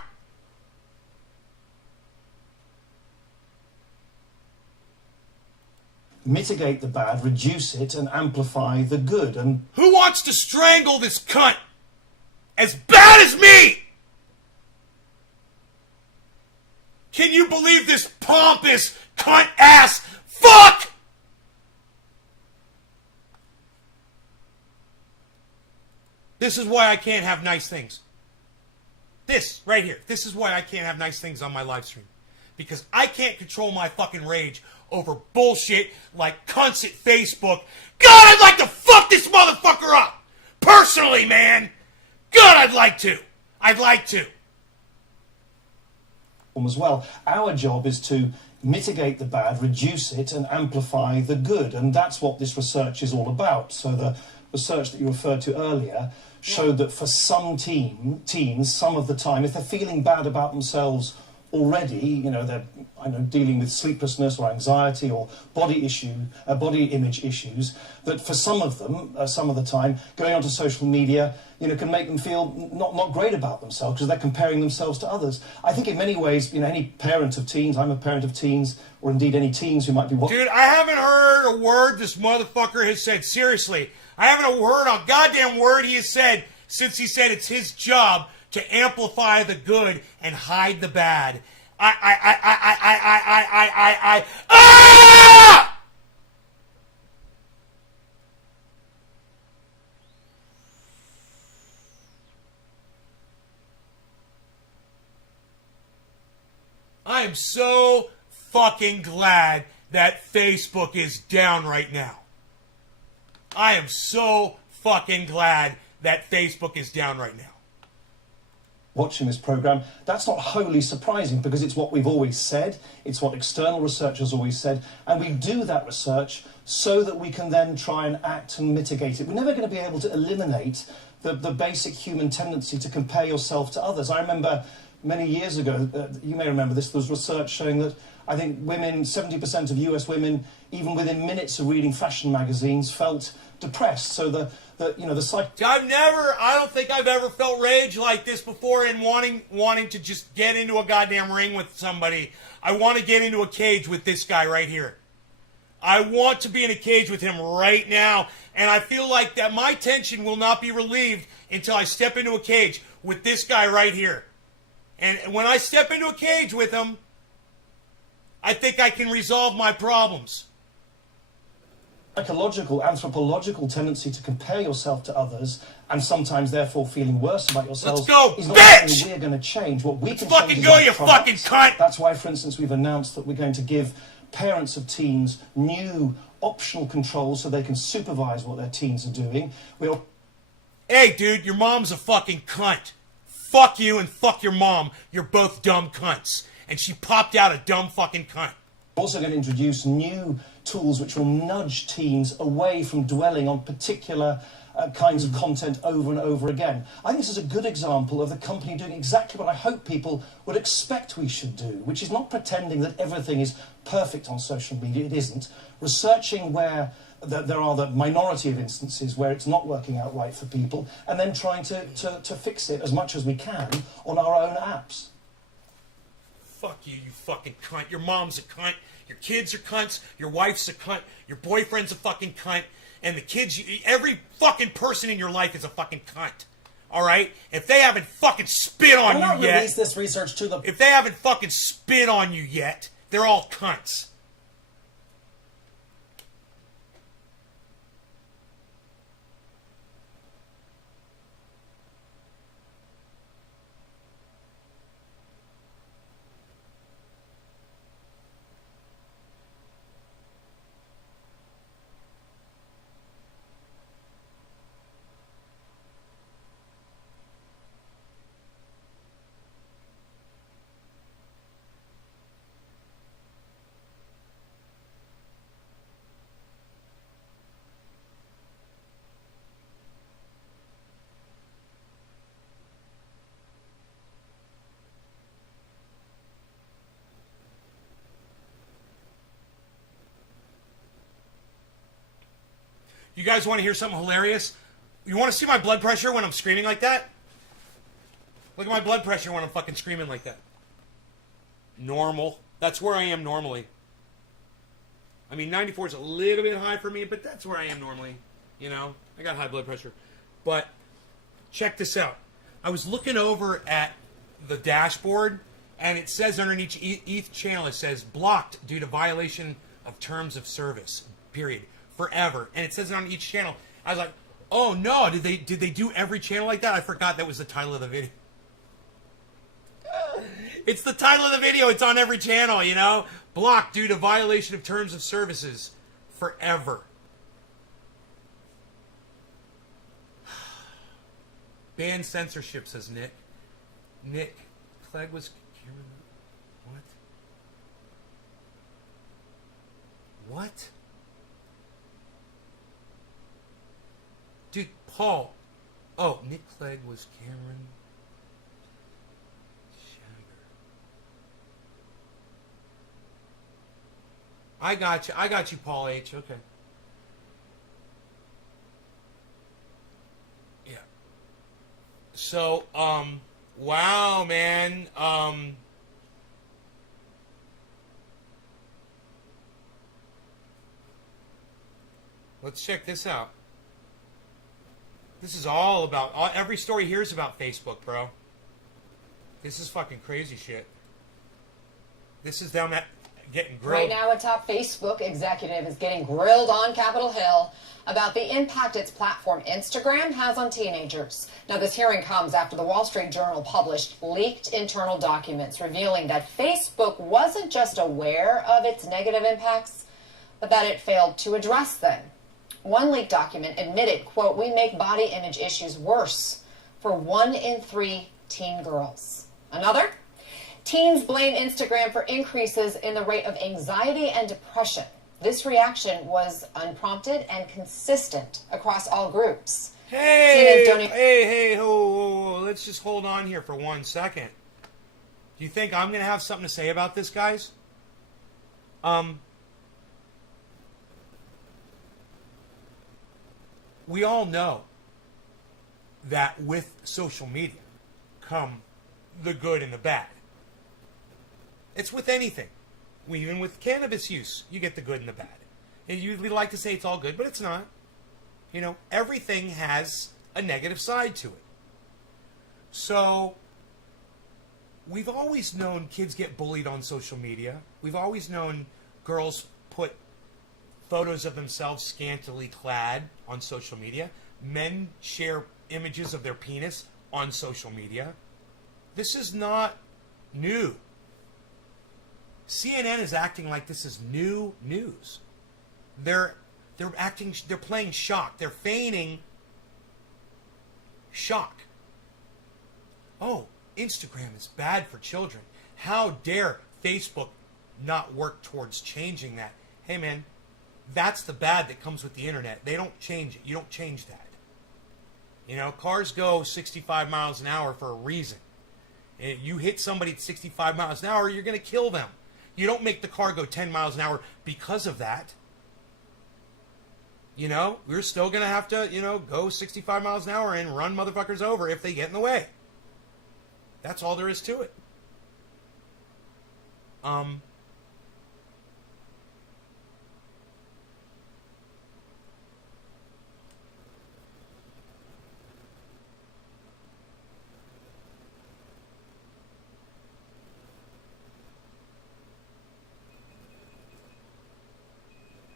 mitigate the bad, reduce it, and amplify the good. And Who wants to strangle this cunt as bad as me? Can you believe this pompous cunt ass fuck? This is why I can't have nice things. This right here. This is why I can't have nice things on my live stream. Because I can't control my fucking rage over bullshit like cunts at Facebook. God, I'd like to fuck this motherfucker up! Personally, man! God, I'd like to! I'd like to. as well. Our job is to mitigate the bad, reduce it, and amplify the good. And that's what this research is all about. So the research that you referred to earlier showed that for some teens, some of the time, if they're feeling bad about themselves already, you know, they're dealing with sleeplessness or anxiety or body image issues, that for some of them, some of the time, going onto social media, you know, can make them feel not great about themselves because they're comparing themselves to others. I think in many ways, you know, any parent of teens, I'm a parent of teens, or indeed any teens who might be watching. Dude, I haven't heard a word this motherfucker has said. Seriously, I haven't heard a goddamn word he has said since he said it's his job to amplify the good and hide the bad. Ah! I am so fucking glad that Facebook is down right now. I am so fucking glad that Facebook is down right now. Watching this program, that's not wholly surprising because it's what we've always said, it's what external researchers always said, and we do that research so that we can then try and act and mitigate it. We're never going to be able to eliminate the basic human tendency to compare yourself to others. I remember many years ago, you may remember this, there was research showing that I think women, 70% of US women, even within minutes of reading fashion magazines, felt depressed. So the I don't think I've ever felt rage like this before and wanting to just get into a goddamn ring with somebody. I want to get into a cage with this guy right here. I want to be in a cage with him right now, and I feel like that my tension will not be relieved until I step into a cage with this guy right here. And when I step into a cage with him, I think I can resolve my problems. Psychological, anthropological tendency to compare yourself to others and sometimes therefore feeling worse about yourself. Let's go, is not bitch! something we're going to change. What we Let's can fucking change is go, our you fucking products. cunt! That's why, for instance, we've announced that we're going to give parents of teens new optional controls so they can supervise what their teens are doing. Hey, dude, your mom's a fucking cunt. Fuck you and fuck your mom. You're both dumb cunts. And she popped out a dumb fucking cunt. We're also going to introduce new tools which will nudge teens away from dwelling on particular kinds of content over and over again. I think this is a good example of the company doing exactly what I hope people would expect we should do, which is not pretending that everything is perfect on social media. It isn't. Researching where there are the minority of instances where it's not working out right for people, and then trying to fix it as much as we can on our own apps. Fuck you, you fucking cunt. Your mom's a cunt. Your kids are cunts. Your wife's a cunt. Your boyfriend's a fucking cunt. And the kids, every fucking person in your life is a fucking cunt. All right? If they haven't fucking spit on Why not you yet. release this research to the... If they haven't fucking spit on you yet, they're all cunts. You guys want to hear something hilarious? You want to see my blood pressure when I'm screaming like that? Look at my blood pressure when I'm fucking screaming like that. Normal. That's where I am normally. I mean, 94 is a little bit high for me, but that's where I am normally. You know, I got high blood pressure. But check this out. I was looking over at the dashboard, and it says underneath each channel, it says blocked due to violation of terms of service, period. Forever. And it says it on each channel. I was like, oh no, did they do every channel like that? I forgot that was the title of the video. It's the title of the video. It's on every channel, you know? Blocked due to violation of terms of services. Forever. Ban censorship, says Nick. Nick Clegg was... What? Dude, Paul. Oh, Nick Clegg was Cameron I got you. I got you, Paul H. Okay. Yeah. So, wow, man. Let's check this out. This is all about, every story here is about Facebook, bro. This is fucking crazy shit. This is them getting grilled. Right now, a top Facebook executive is getting grilled on Capitol Hill about the impact its platform Instagram has on teenagers. Now, this hearing comes after the Wall Street Journal published leaked internal documents revealing that Facebook wasn't just aware of its negative impacts, but that it failed to address them. One leaked document admitted, quote, "We make body image issues worse for 1 in 3 teen girls." Another? Teens blame Instagram for increases in the rate of anxiety and depression. This reaction was unprompted and consistent across all groups. Hey, let's just hold on here for 1 second. Do you think I'm going to have something to say about this, guys? We all know that with social media come the good and the bad. It's with anything. Even with cannabis use, you get the good and the bad. And we like to say it's all good, but it's not. You know, everything has a negative side to it. So, we've always known kids get bullied on social media. We've always known girls put photos of themselves scantily clad on social media. Men share images of their penis on social media. This is not new. CNN is acting like this is new news. They're playing shock. They're feigning shock. Oh, Instagram is bad for children. How dare Facebook not work towards changing that? Hey man, that's the bad that comes with the internet. They don't change it. You don't change that. You know, cars go 65 miles an hour for a reason. If you hit somebody at 65 miles an hour, you're going to kill them. You don't make the car go 10 miles an hour because of that. You know, we're still going to have to, go 65 miles an hour and run motherfuckers over if they get in the way. That's all there is to it.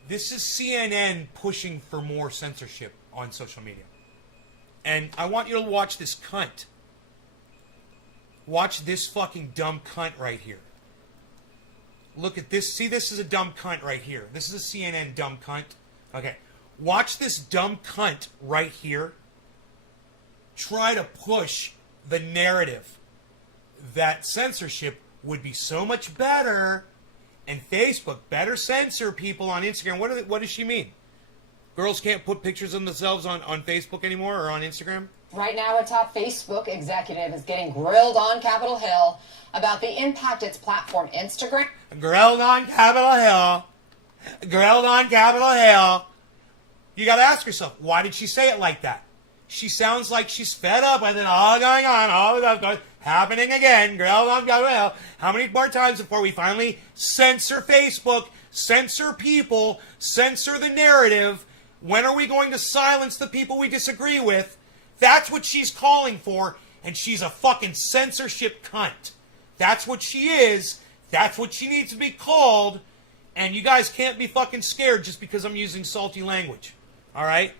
This is CNN pushing for more censorship on social media. And I want you to watch this cunt. Watch this fucking dumb cunt right here. Look at this. See, this is a dumb cunt right here. This is a CNN dumb cunt. Okay. Watch this dumb cunt right here try to push the narrative that censorship would be so much better and Facebook better censor people on Instagram. What does she mean? Girls can't put pictures of themselves on Facebook anymore or on Instagram? Right now, a top Facebook executive is getting grilled on Capitol Hill about the impact its platform Instagram. Grilled on Capitol Hill. Grilled on Capitol Hill. You got to ask yourself, why did she say it like that? She sounds like she's fed up with it all going on, all that happening again. Grilled on Capitol Hill. How many more times before we finally censor Facebook, censor people, censor the narrative? When are we going to silence the people we disagree with? That's what she's calling for, and she's a fucking censorship cunt. That's what she is. That's what she needs to be called, and you guys can't be fucking scared just because I'm using salty language. All right?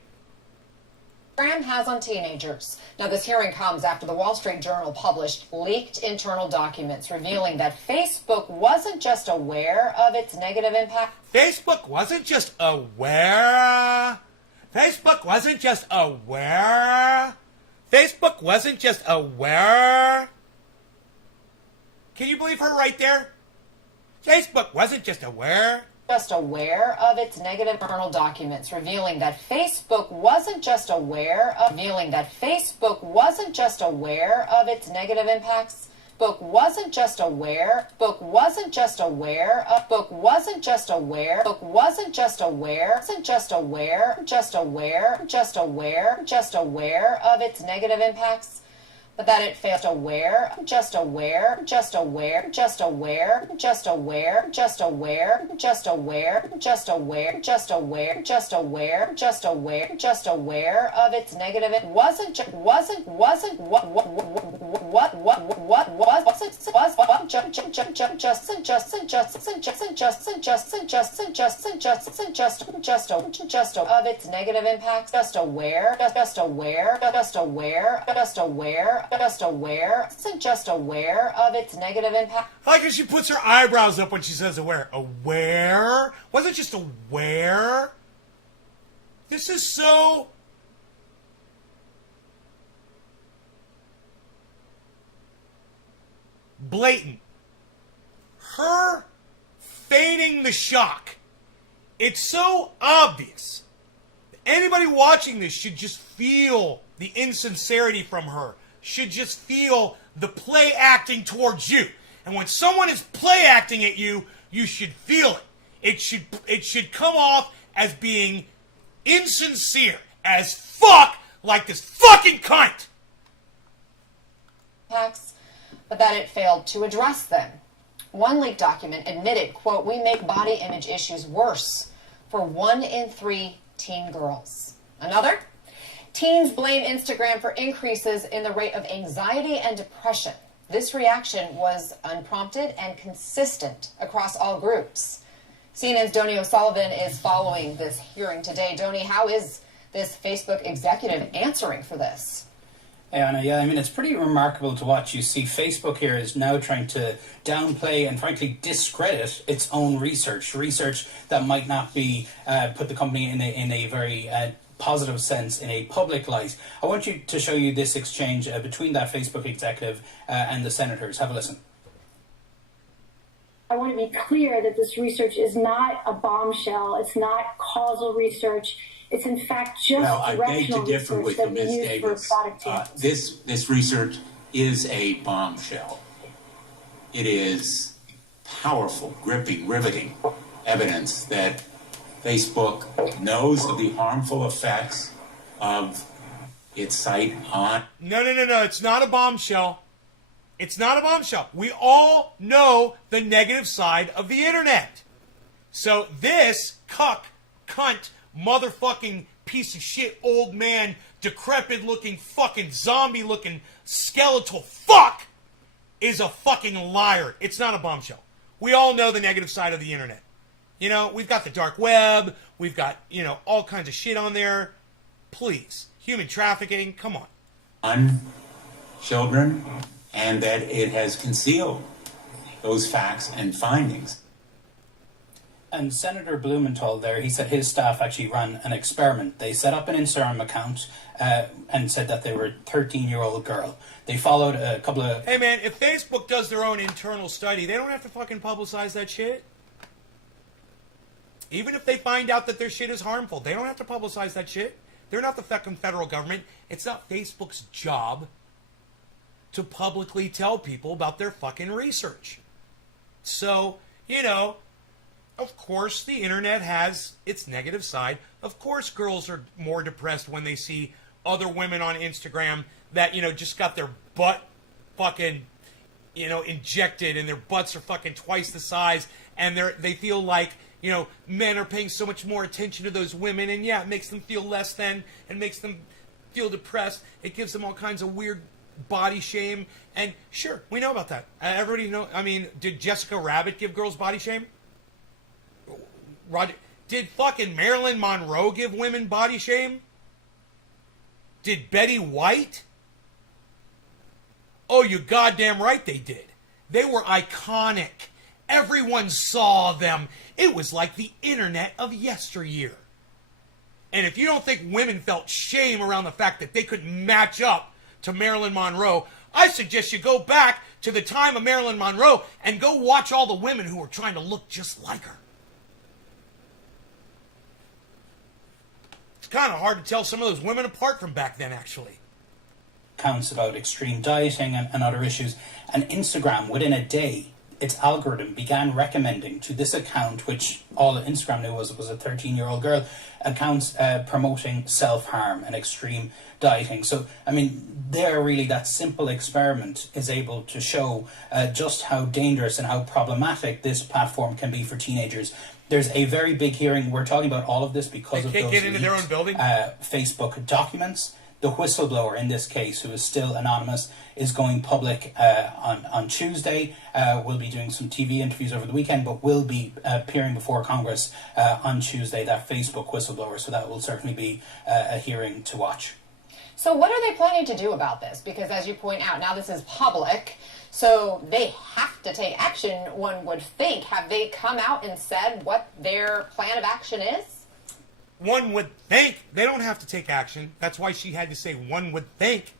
Instagram has on teenagers. Now, this hearing comes after the Wall Street Journal published leaked internal documents revealing that Facebook wasn't just aware of its negative impact. Facebook wasn't just aware. Facebook wasn't just aware. Facebook wasn't just aware. Can you believe her right there? Facebook wasn't just aware. Just aware of its negative internal documents revealing that Facebook wasn't just aware of its negative impacts. Facebook wasn't just aware, Facebook wasn't just aware of, Facebook wasn't just aware, Facebook wasn't just aware, wasn't just aware, just aware, just aware, just aware of its negative impacts, but that it failed aware, just aware, just aware, just aware, just aware, just aware, just aware, just aware, just aware, just aware, just aware, just aware of its negative. It wasn't what of its negative impacts. Just aware, just aware, just aware, just aware. Just aware, just aware of its negative impact. I like how she puts her eyebrows up when she says aware. Aware? Wasn't just aware? This is so... blatant. Her feigning the shock. It's so obvious. Anybody watching this should just feel the insincerity from her. Should just feel the play acting towards you. And when someone is play acting at you, you should feel it. It should come off as being insincere as fuck, like this fucking cunt. But that it failed to address them. One leaked document admitted, quote, "We make body image issues worse for 1 in 3 teen girls." Another, teens blame Instagram for increases in the rate of anxiety and depression. This reaction was unprompted and consistent across all groups. CNN's Donnie O'Sullivan is following this hearing today. Donnie, how is this Facebook executive answering for this? Hey, Anna, yeah, I mean, it's pretty remarkable to watch. You see, Facebook here is now trying to downplay and, frankly, discredit its own research that might not be put the company in a very positive sense in a public light. I want you to show you this exchange between that Facebook executive and the senators. Have a listen. I want to be clear that this research is not a bombshell. It's not causal research. It's in fact just directional research that we use for product This research is a bombshell. It is powerful, gripping, riveting evidence that Facebook knows of the harmful effects of its site on... No. It's not a bombshell. It's not a bombshell. We all know the negative side of the internet. So this cunt, motherfucking piece of shit, old man, decrepit looking, fucking zombie looking, skeletal fuck is a fucking liar. It's not a bombshell. We all know the negative side of the internet. You know, we've got the dark web. We've got, all kinds of shit on there. Please. Human trafficking. Come on. On children, and that it has concealed those facts and findings. And Senator Blumenthal there, he said his staff actually ran an experiment. They set up an Instagram account and said that they were a 13-year-old girl. They followed a couple of... Hey, man, if Facebook does their own internal study, they don't have to fucking publicize that shit. Even if they find out that their shit is harmful, they don't have to publicize that shit. They're not the fucking federal government. It's not Facebook's job to publicly tell people about their fucking research. So, of course the internet has its negative side. Of course girls are more depressed when they see other women on Instagram that, just got their butt fucking, injected and their butts are fucking twice the size and they feel like, men are paying so much more attention to those women, and yeah, it makes them feel less than and makes them feel depressed. It gives them all kinds of weird body shame, and sure, we know about that. Everybody know. I mean, did Jessica Rabbit give girls body shame? Did fucking Marilyn Monroe give women body shame? Did Betty White? Oh, you goddamn right they did. They were iconic. Everyone saw them. It was like the internet of yesteryear. And if you don't think women felt shame around the fact that they couldn't match up to Marilyn Monroe, I suggest you go back to the time of Marilyn Monroe and go watch all the women who were trying to look just like her. It's kind of hard to tell some of those women apart from back then, actually. accounts about extreme dieting and other issues. And Instagram, within a day, its algorithm began recommending to this account, which all Instagram knew was a 13-year-old girl, accounts promoting self-harm and extreme dieting. So, I mean, that simple experiment is able to show just how dangerous and how problematic this platform can be for teenagers. There's a very big hearing. We're talking about all of this because of those can't get into their own building? Facebook documents. The whistleblower in this case, who is still anonymous, is going public on Tuesday. Will be doing some TV interviews over the weekend, but will be appearing before Congress on Tuesday, that Facebook whistleblower. So that will certainly be a hearing to watch. So what are they planning to do about this? Because as you point out, now this is public, so they have to take action, one would think. Have they come out and said what their plan of action is? One would think. They don't have to take action. That's why she had to say one would think.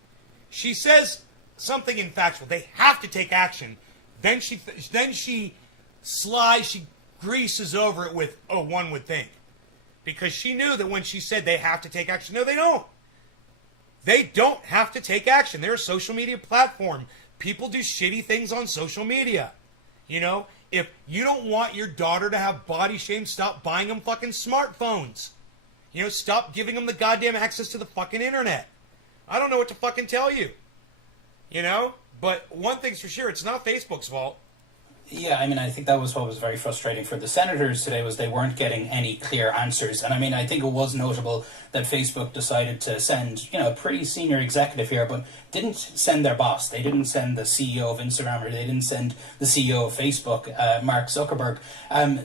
She says something infactual. They have to take action. Then she greases over it with, oh, one would think. Because she knew that when she said they have to take action, no, they don't. They don't have to take action. They're a social media platform. People do shitty things on social media. You know, if you don't want your daughter to have body shame, stop buying them fucking smartphones. You know, stop giving them the goddamn access to the fucking internet. I don't know what to fucking tell you. You know? But one thing's for sure, it's not Facebook's fault. Yeah, I mean, I think that was what was very frustrating for the senators today, was they weren't getting any clear answers. And I mean, I think it was notable that Facebook decided to send, a pretty senior executive here, but didn't send their boss. They didn't send the CEO of Instagram, or they didn't send the CEO of Facebook, Mark Zuckerberg.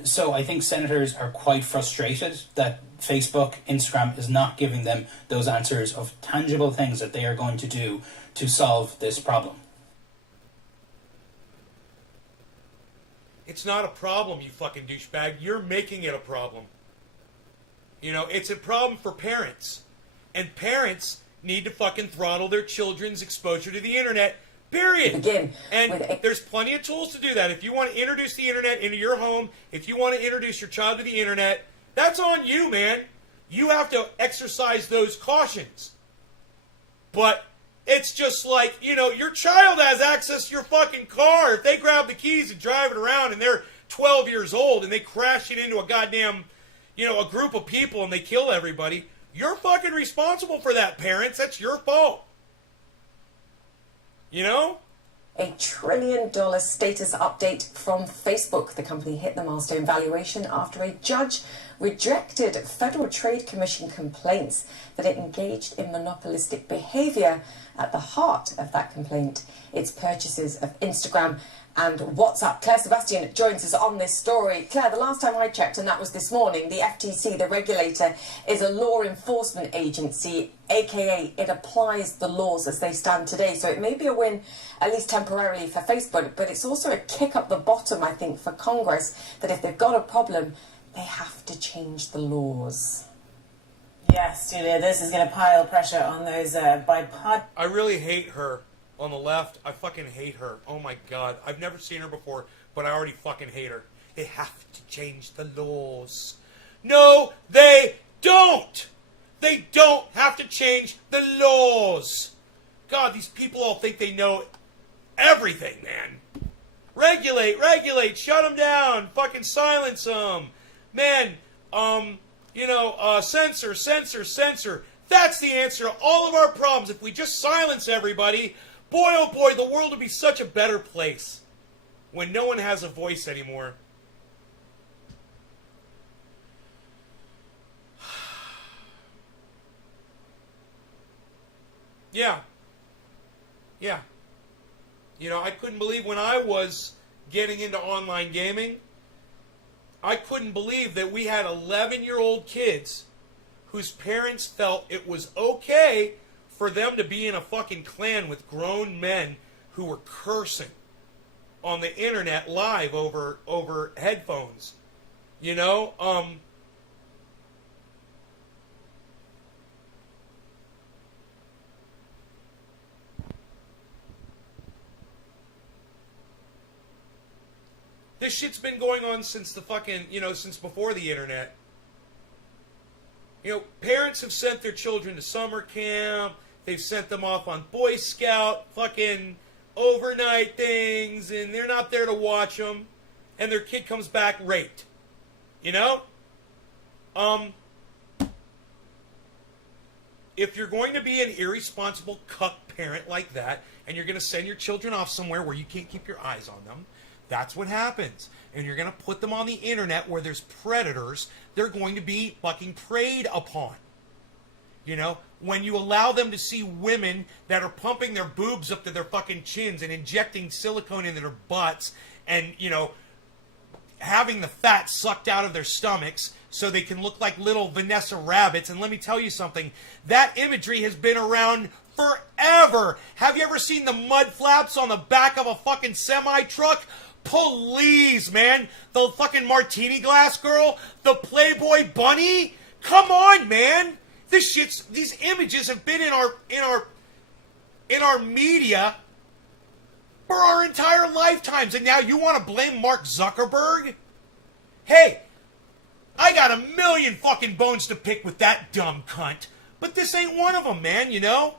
So I think senators are quite frustrated that Facebook, Instagram is not giving them those answers of tangible things that they are going to do to solve this problem. It's not a problem, you fucking douchebag. You're making it a problem. You know, it's a problem for parents. And parents need to fucking throttle their children's exposure to the internet, period. There's plenty of tools to do that. If you want to introduce the internet into your home, if you want to introduce your child to the internet, that's on you, man. You have to exercise those cautions. But it's just like, your child has access to your fucking car. If they grab the keys and drive it around and they're 12 years old and they crash it into a goddamn, a group of people and they kill everybody, you're fucking responsible for that, parents. That's your fault. You know? $1 trillion status update from Facebook. The company hit the milestone valuation after a judge rejected Federal Trade Commission complaints that it engaged in monopolistic behavior. At the heart of that complaint, its purchases of Instagram and WhatsApp. Claire Sebastian joins us on this story. Claire, the last time I checked, and that was this morning, the FTC, the regulator, is a law enforcement agency, aka it applies the laws as they stand today. So it may be a win, at least temporarily, for Facebook, but it's also a kick up the bottom, I think, for Congress, that if they've got a problem, they have to change the laws. Yes, Julia, this is going to pile pressure on those bipartisan... I really hate her on the left. I fucking hate her. Oh my God. I've never seen her before, but I already fucking hate her. They have to change the laws. No, they don't! They don't have to change the laws. God, these people all think they know everything, man. Regulate, shut them down, fucking silence them. Man, censor. That's the answer to all of our problems. If we just silence everybody, boy, oh boy, the world would be such a better place when no one has a voice anymore. Yeah. I couldn't believe when I was getting into online gaming, I couldn't believe that we had 11-year-old kids whose parents felt it was okay for them to be in a fucking clan with grown men who were cursing on the internet live over headphones. This shit's been going on since the fucking, since before the internet. Parents have sent their children to summer camp. They've sent them off on Boy Scout fucking overnight things, and they're not there to watch them, and their kid comes back raped. You know? If you're going to be an irresponsible cuck parent like that, and you're going to send your children off somewhere where you can't keep your eyes on them, that's what happens. And you're going to put them on the internet where there's predators, they're going to be fucking preyed upon. You know, when you allow them to see women that are pumping their boobs up to their fucking chins and injecting silicone into their butts and, you know, having the fat sucked out of their stomachs so they can look like little Vanessa rabbits. And let me tell you something, that imagery has been around forever. Have you ever seen the mud flaps on the back of a fucking semi-truck? Please, man. The fucking martini glass girl? The Playboy bunny? Come on, man. These images have been in our media for our entire lifetimes, and now you want to blame Mark Zuckerberg? Hey, I got a million fucking bones to pick with that dumb cunt, but this ain't one of them, man, you know?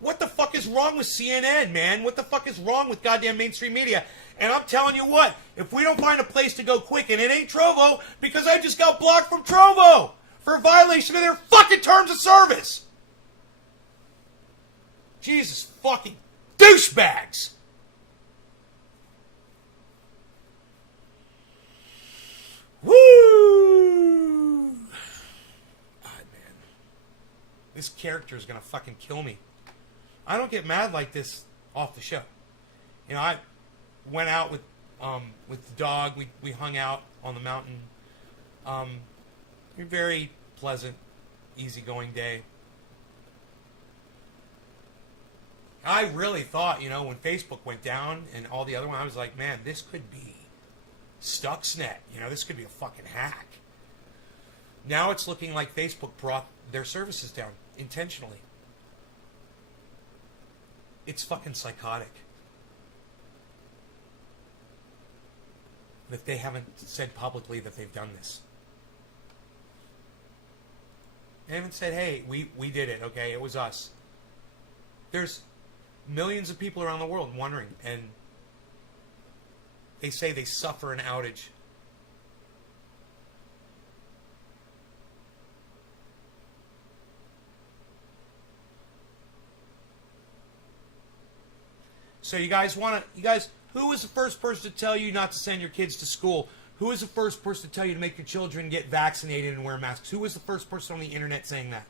What the fuck is wrong with CNN, man? What the fuck is wrong with goddamn mainstream media? And I'm telling you what, if we don't find a place to go quick, and it ain't Trovo, because I just got blocked from Trovo for violation of their fucking terms of service. Jesus fucking douchebags. Woo! God, man. This character is gonna fucking kill me. I don't get mad like this off the show. You know, I went out with the dog. We hung out on the mountain. A very pleasant, easygoing day. I really thought, you know, when Facebook went down and all the other ones, I was like, man, this could be Stuxnet. You know, this could be a fucking hack. Now it's looking like Facebook brought their services down intentionally. It's fucking psychotic. That they haven't said publicly that they've done this. They haven't said, hey, we did it, okay? It was us. There's millions of people around the world wondering, and they say they suffer an outage. So you guys, who was the first person to tell you not to send your kids to school? Who was the first person to tell you to make your children get vaccinated and wear masks? Who was the first person on the internet saying that?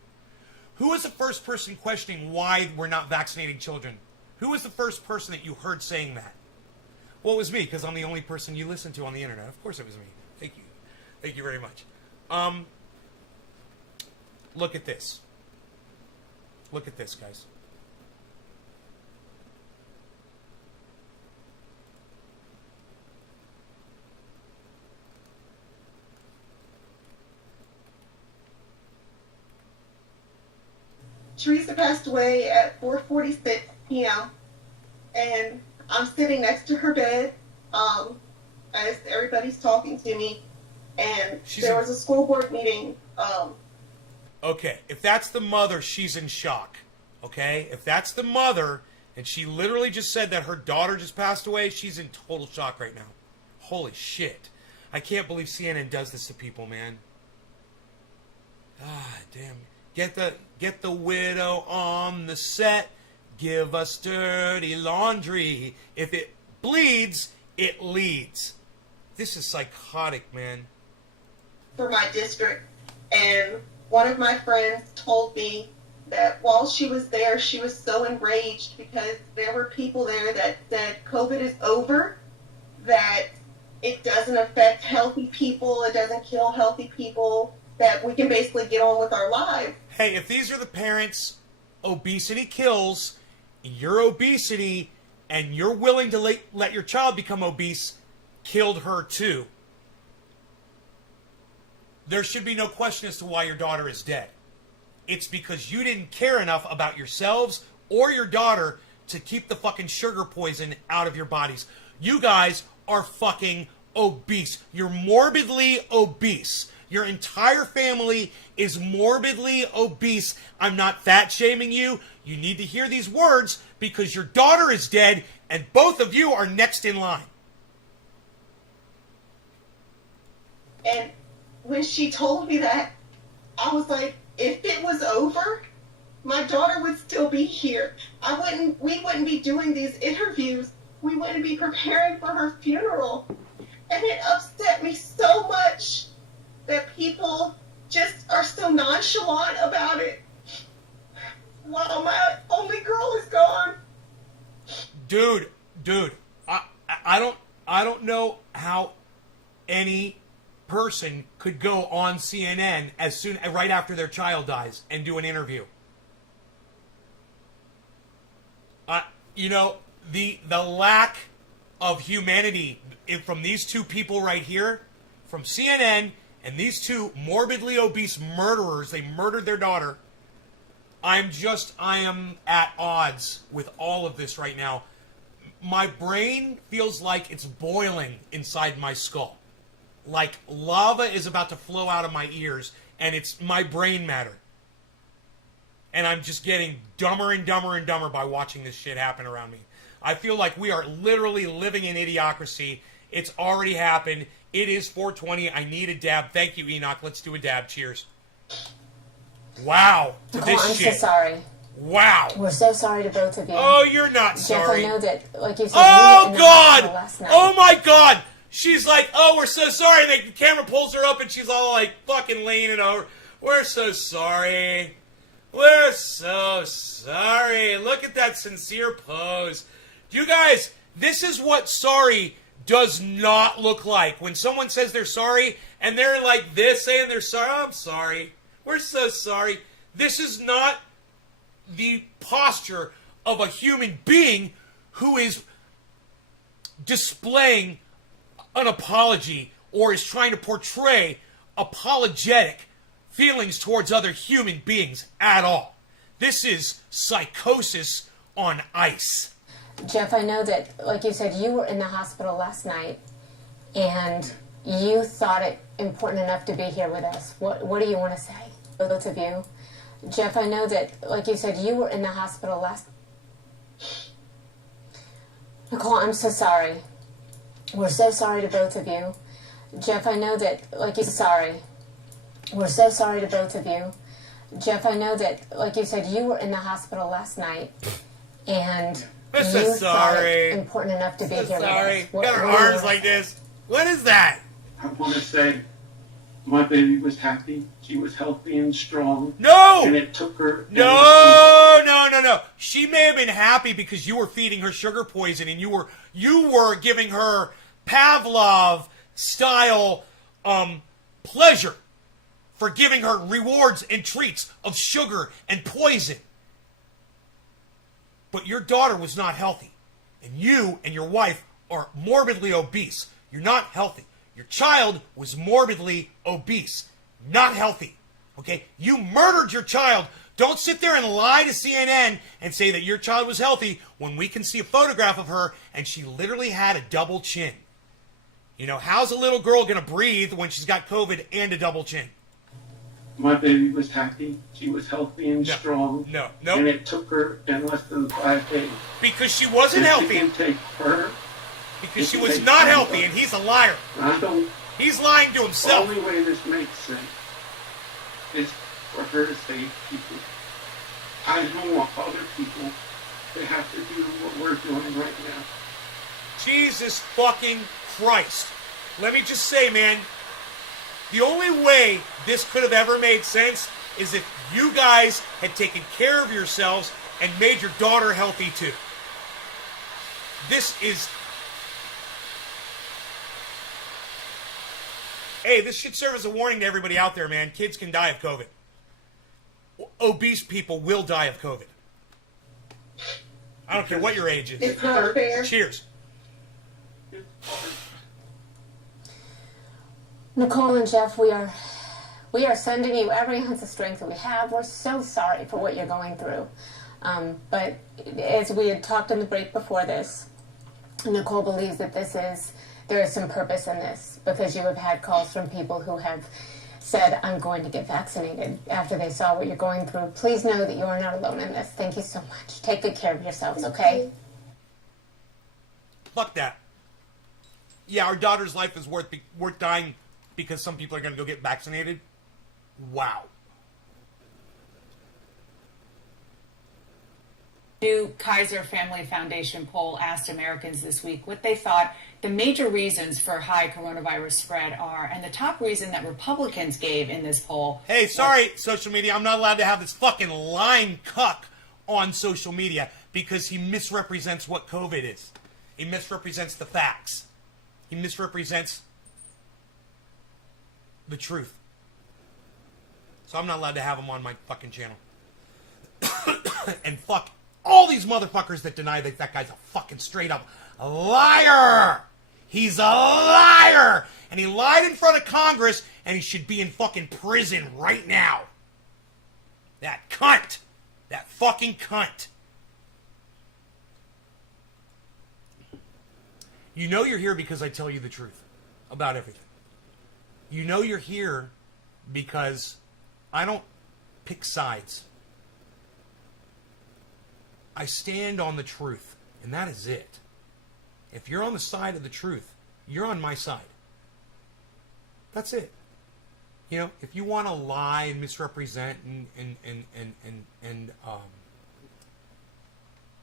Who was the first person questioning why we're not vaccinating children? Who was the first person that you heard saying that? Well, it was me, because I'm the only person you listen to on the internet. Of course it was me. Thank you. Thank you very much. Look at this. Look at this, guys. Teresa passed away at 4:46 p.m. and I'm sitting next to her bed as everybody's talking to me, and there was a school board meeting. Okay, if that's the mother, she's in shock. Okay, if that's the mother, and she literally just said that her daughter just passed away, she's in total shock right now. Holy shit. I can't believe CNN does this to people, man. God damn. Get the widow on the set. Give us dirty laundry. If it bleeds, it leads. This is psychotic, man. For my district, and one of my friends told me that while she was there, she was so enraged because there were people there that said COVID is over, that it doesn't affect healthy people, it doesn't kill healthy people, that we can basically get on with our lives. Hey, if these are the parents, obesity kills, your obesity, and you're willing to let your child become obese, killed her too. There should be no question as to why your daughter is dead. It's because you didn't care enough about yourselves or your daughter to keep the fucking sugar poison out of your bodies. You guys are fucking obese. You're morbidly obese. Your entire family is morbidly obese. I'm not fat shaming you. You need to hear these words because your daughter is dead and both of you are next in line. And when she told me that, I was like, if it was over, my daughter would still be here. We wouldn't be doing these interviews. We wouldn't be preparing for her funeral. And it upset me so much that people just are so nonchalant about it. Wow, my only girl is gone. Dude, I don't know how any person could go on CNN right after their child dies and do an interview. The lack of humanity from these two people right here, from CNN, and these two morbidly obese murderers, they murdered their daughter. I am at odds with all of this right now. My brain feels like it's boiling inside my skull. Like lava is about to flow out of my ears, and it's my brain matter. And I'm just getting dumber and dumber and dumber by watching this shit happen around me. I feel like we are literally living in idiocracy. It's already happened. It is 420. I need a dab. Thank you, Enoch. Let's do a dab. Cheers. Wow. To Nicole, this I'm shit. so sorry. Wow. We're so sorry to both of you. Oh, you're not sorry. Jeff, I know that, like you said, Oh, you were in the God. hospital last night. Oh, my God. She's like, oh, we're so sorry. And the camera pulls her up, and she's all like fucking leaning over. We're so sorry. We're so sorry. Look at that sincere pose. You guys, this is what sorry does not look like. When someone says they're sorry, and they're like this, saying they're sorry. Oh, I'm sorry. We're so sorry. This is not the posture of a human being who is displaying an apology or is trying to portray apologetic feelings towards other human beings at all. This is psychosis on ice. Jeff, I know that, like you said, you were in the hospital last night, and you thought it important enough to be here with us. What do you want to say, both of you? Jeff, I know that, like you said, you were in the hospital last... Nicole, I'm so sorry. We're so sorry to both of you. Jeff, I know that, like you said, sorry. We're so sorry to both of you. Jeff, I know that, like you said, you were in the hospital last night, and I'm so you thought sorry. it important enough to be So here sorry. with us. Got her What do you arms want- like this. What is that? I want to say my baby was happy. She was healthy and strong. No! And it took her... No. She may have been happy because you were feeding her sugar poison and you were giving her Pavlov-style pleasure for giving her rewards and treats of sugar and poison. But your daughter was not healthy. And you and your wife are morbidly obese. You're not healthy. Your child was morbidly obese. Not healthy. Okay? You murdered your child. Don't sit there and lie to CNN and say that your child was healthy when we can see a photograph of her and she literally had a double chin. You know, how's a little girl going to breathe when she's got COVID and a double chin? My baby was happy. She was healthy and strong. No. And it took her in less than 5 days. Because she wasn't If healthy. You can take her. Because she was not healthy, and he's a liar. I don't... He's lying to himself. The only way this makes sense is for her to save people. I don't want other people to have to do what we're doing right now. Jesus fucking Christ. Let me just say, man, the only way this could have ever made sense is if you guys had taken care of yourselves and made your daughter healthy too. This is... Hey, this should serve as a warning to everybody out there, man. Kids can die of COVID. Obese people will die of COVID. I don't care what your age is. It's not fair. Cheers. Nicole and Jeff, we are sending you every ounce of strength that we have. We're so sorry for what you're going through. But as we had talked in the break before this, Nicole believes that there is some purpose in this, because you have had calls from people who have said, I'm going to get vaccinated after they saw what you're going through. Please know that you are not alone in this. Thank you so much. Take good care of yourselves, okay? Fuck that. Yeah, our daughter's life is worth dying because some people are going to go get vaccinated. Wow. New Kaiser Family Foundation poll asked Americans this week what they thought the major reasons for high coronavirus spread are. And the top reason that Republicans gave in this poll... Hey, sorry, social media. I'm not allowed to have this fucking lying cuck on social media because he misrepresents what COVID is. He misrepresents the facts. He misrepresents the truth. So I'm not allowed to have him on my fucking channel. And fuck all these motherfuckers that deny that that guy's a fucking straight up liar. He's a liar. And he lied in front of Congress and he should be in fucking prison right now. That cunt. That fucking cunt. You know you're here because I tell you the truth about everything. You know you're here because I don't pick sides. I stand on the truth, and that is it. If you're on the side of the truth, you're on my side. That's it. You know, if you want to lie and misrepresent and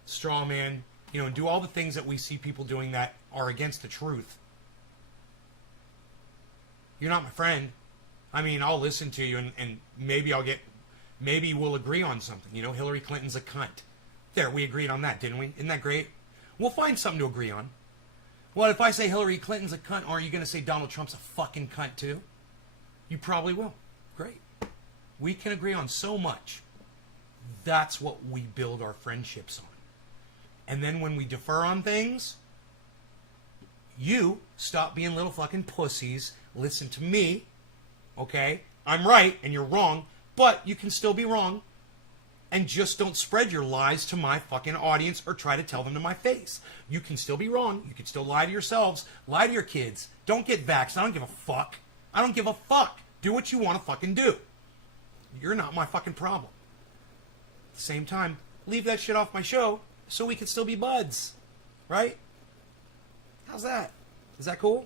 straw man, you know, and do all the things that we see people doing that are against the truth, you're not my friend. I mean, I'll listen to you and maybe we'll agree on something. You know, Hillary Clinton's a cunt. There, we agreed on that, didn't we? Isn't that great? We'll find something to agree on. Well, if I say Hillary Clinton's a cunt, are you going to say Donald Trump's a fucking cunt too? You probably will. Great. We can agree on so much. That's what we build our friendships on. And then when we differ on things, you stop being little fucking pussies. Listen to me. Okay? I'm right and you're wrong, but you can still be wrong. And just don't spread your lies to my fucking audience or try to tell them to my face. You can still be wrong. You can still lie to yourselves. Lie to your kids. Don't get vaxxed. I don't give a fuck. I don't give a fuck. Do what you want to fucking do. You're not my fucking problem. At the same time, leave that shit off my show so we can still be buds. Right? How's that? Is that cool?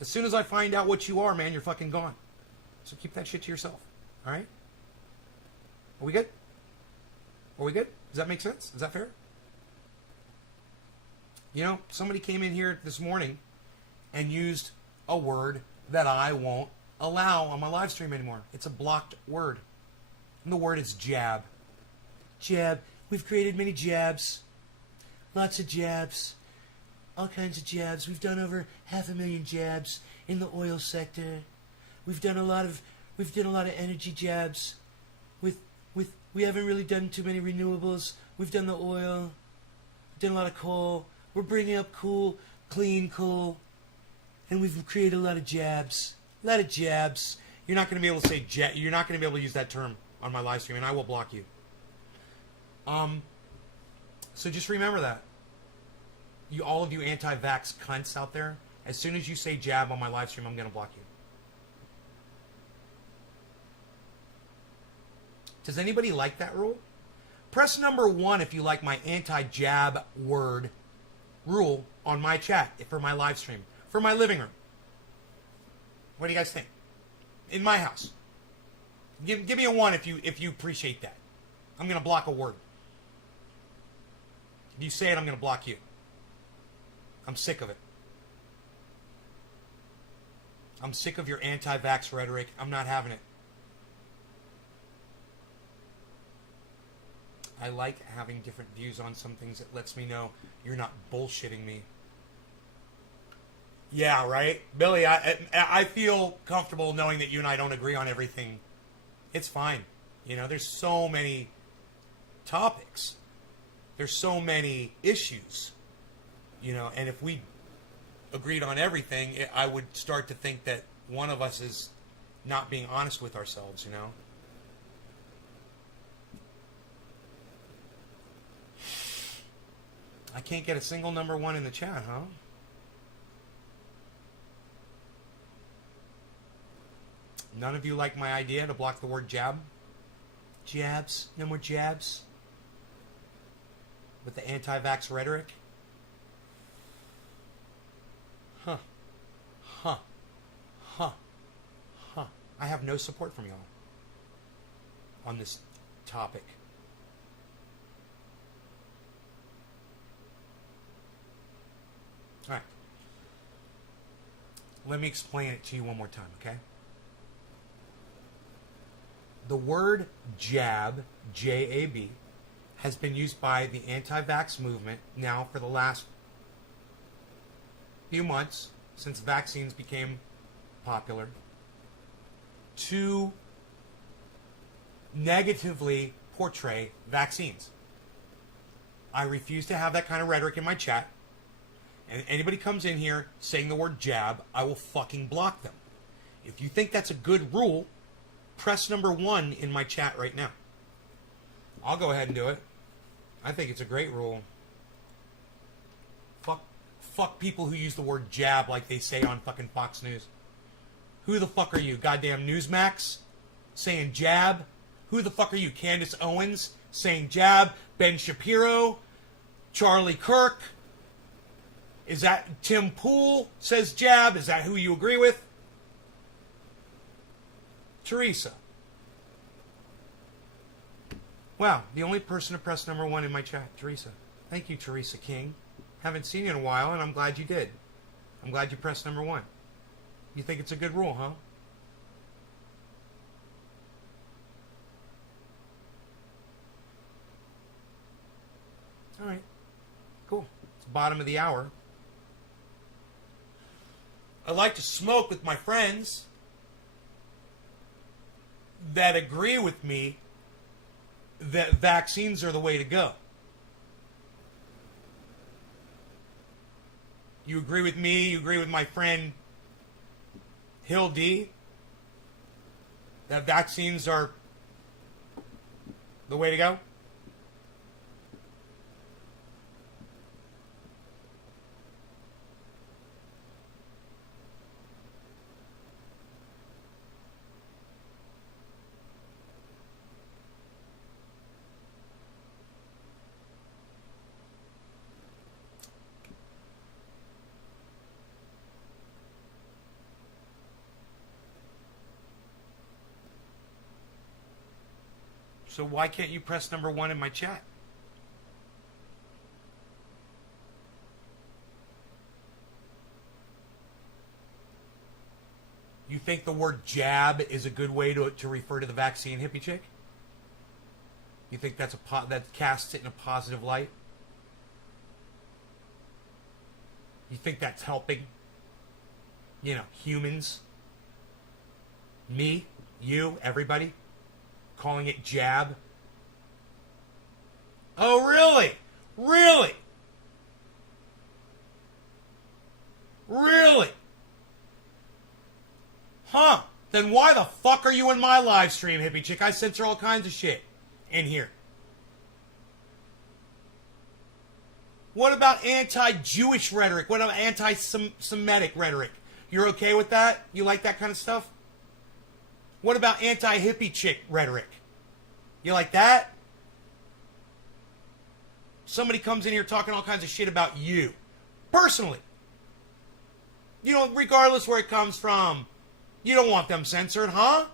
As soon as I find out what you are, man, you're fucking gone. So keep that shit to yourself. All right? Are we good? Are we good? Does that make sense? Is that fair? You know, somebody came in here this morning and used a word that I won't allow on my live stream anymore. It's a blocked word. And the word is jab. Jab. We've created many jabs. Lots of jabs. All kinds of jabs. We've done over 500,000 jabs in the oil sector. We've done a lot of energy jabs. We haven't really done too many renewables. We've done the oil. We've done a lot of coal. We're bringing up clean coal. And we've created a lot of jabs. A lot of jabs. You're not going to be able to say jab. You're not going to be able to use that term on my live stream, and I will block you. So just remember that. All of you anti-vax cunts out there, as soon as you say jab on my live stream, I'm going to block you. Does anybody like that rule? Press number 1 if you like my anti-jab word rule on my chat for my live stream, for my living room. What do you guys think? In my house. Give me a 1 if you appreciate that. I'm going to block a word. If you say it, I'm going to block you. I'm sick of it. I'm sick of your anti-vax rhetoric. I'm not having it. I like having different views on some things. It lets me know you're not bullshitting me. Yeah, right? Billy, I feel comfortable knowing that you and I don't agree on everything. It's fine. You know, there's so many topics. There's so many issues. You know, and if we agreed on everything, I would start to think that one of us is not being honest with ourselves, you know? I can't get a single number 1 in the chat, huh? None of you like my idea to block the word jab? Jabs? No more jabs? With the anti-vax rhetoric? Huh. I have no support from y'all on this topic. All right. Let me explain it to you one more time, okay? The word jab, J-A-B, has been used by the anti-vax movement now for the last few months, since vaccines became popular, to negatively portray vaccines. I refuse to have that kind of rhetoric in my chat. And anybody comes in here saying the word jab, I will fucking block them. If you think that's a good rule, press number 1 in my chat right now. I'll go ahead and do it. I think it's a great rule. Fuck people who use the word jab like they say on fucking Fox News. Who the fuck are you? Goddamn Newsmax? Saying jab? Who the fuck are you? Candace Owens? Saying jab? Ben Shapiro? Charlie Kirk? Is that Tim Pool says jab? Is that who you agree with? Teresa. Wow, the only person to press number 1 in my chat, Teresa. Thank you, Teresa King. Haven't seen you in a while, and I'm glad you did. I'm glad you pressed number 1. You think it's a good rule, huh? All right. Cool. It's the bottom of the hour. I like to smoke with my friends that agree with me that vaccines are the way to go. You agree with me? You agree with my friend Hill D? That vaccines are the way to go? So why can't you press number 1 in my chat? You think the word jab is a good way to refer to the vaccine, hippie chick? You think that's that casts it in a positive light? You think that's helping? You know, humans? Me? You? Everybody? Calling it jab? Oh, really? Really? Really? Huh. Then why the fuck are you in my live stream, hippie chick? I censor all kinds of shit in here. What about anti-Jewish rhetoric? What about anti-Semitic rhetoric? You're okay with that? You like that kind of stuff? What about anti-hippie chick rhetoric? You like that? Somebody comes in here talking all kinds of shit about you. Personally. You know, regardless where it comes from. You don't want them censored, huh?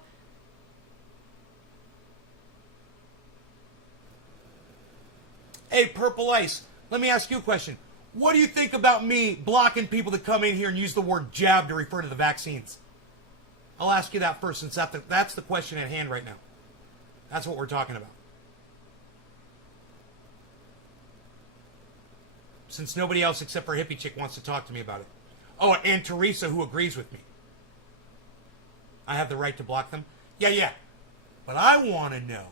Hey, Purple Ice, let me ask you a question. What do you think about me blocking people that come in here and use the word jab to refer to the vaccines? I'll ask you that first, since that's the question at hand right now. That's what we're talking about. Since nobody else except for Hippie Chick wants to talk to me about it. Oh, and Teresa, who agrees with me. I have the right to block them? Yeah. But I want to know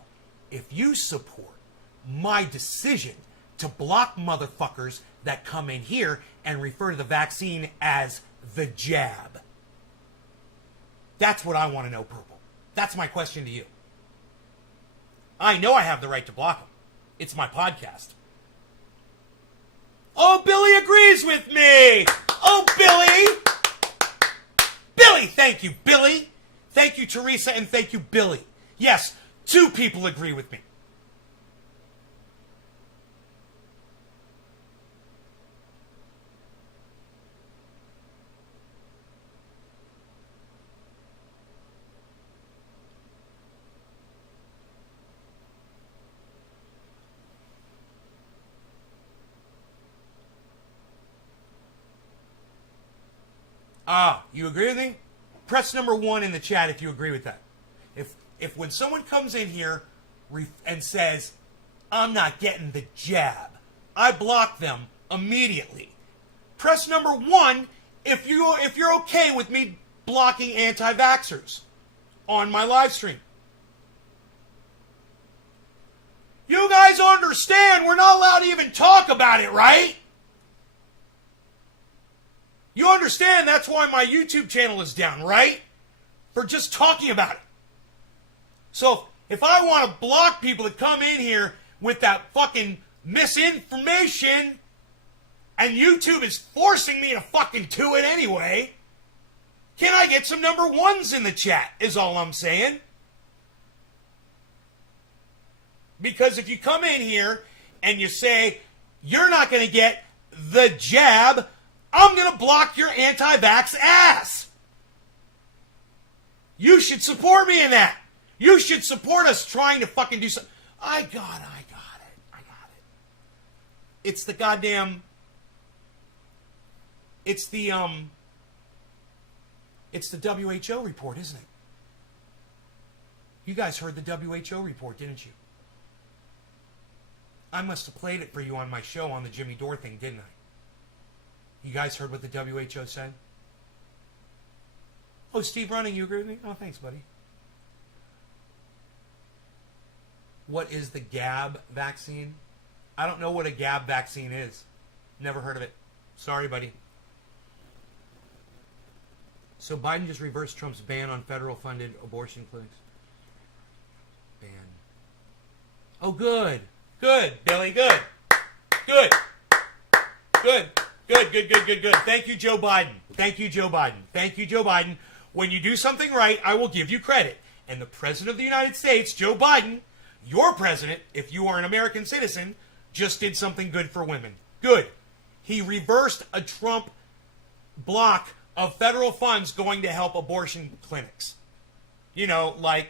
if you support my decision to block motherfuckers that come in here and refer to the vaccine as the jab. That's what I want to know, Purple. That's my question to you. I know I have the right to block them. It's my podcast. Oh, Billy agrees with me! Oh, Billy! Billy, thank you, Billy! Thank you, Teresa, and thank you, Billy. Yes, 2 people agree with me. You agree with me? Press number 1 in the chat if you agree with that. If when someone comes in here and says, I'm not getting the jab, I block them immediately. Press number 1 if you're okay with me blocking anti-vaxxers on my live stream. You guys understand we're not allowed to even talk about it, right? You understand that's why my YouTube channel is down, right? For just talking about it. So if I want to block people that come in here with that fucking misinformation, and YouTube is forcing me to fucking do it anyway, can I get some number 1s in the chat, is all I'm saying. Because if you come in here and you say, you're not going to get the jab, I'm going to block your anti-vax ass. You should support me in that. You should support us trying to fucking do something. I got it. It's the goddamn... It's the WHO report, isn't it? You guys heard the WHO report, didn't you? I must have played it for you on my show on the Jimmy Dore thing, didn't I? You guys heard what the WHO said? Oh, Steve Running, you agree with me? Oh, thanks, buddy. What is the Gab vaccine? I don't know what a Gab vaccine is. Never heard of it. Sorry, buddy. So Biden just reversed Trump's ban on federal-funded abortion clinics. Ban. Oh, good. Good, Billy, good. Good. Good. Good. Thank you, Joe Biden. Thank you, Joe Biden. When you do something right, I will give you credit. And the President of the United States, Joe Biden, your president, if you are an American citizen, just did something good for women. Good. He reversed a Trump block of federal funds going to help abortion clinics. You know, like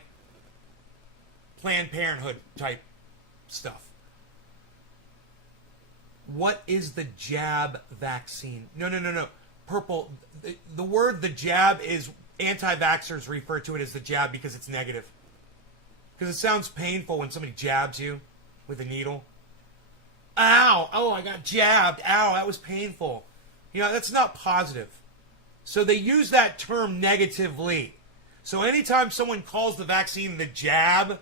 Planned Parenthood type stuff. What is the jab vaccine? No. Purple. The word the jab is, anti-vaxxers refer to it as the jab because it's negative. Because it sounds painful when somebody jabs you with a needle. Ow! Oh, I got jabbed. Ow, that was painful. You know, that's not positive. So they use that term negatively. So anytime someone calls the vaccine the jab,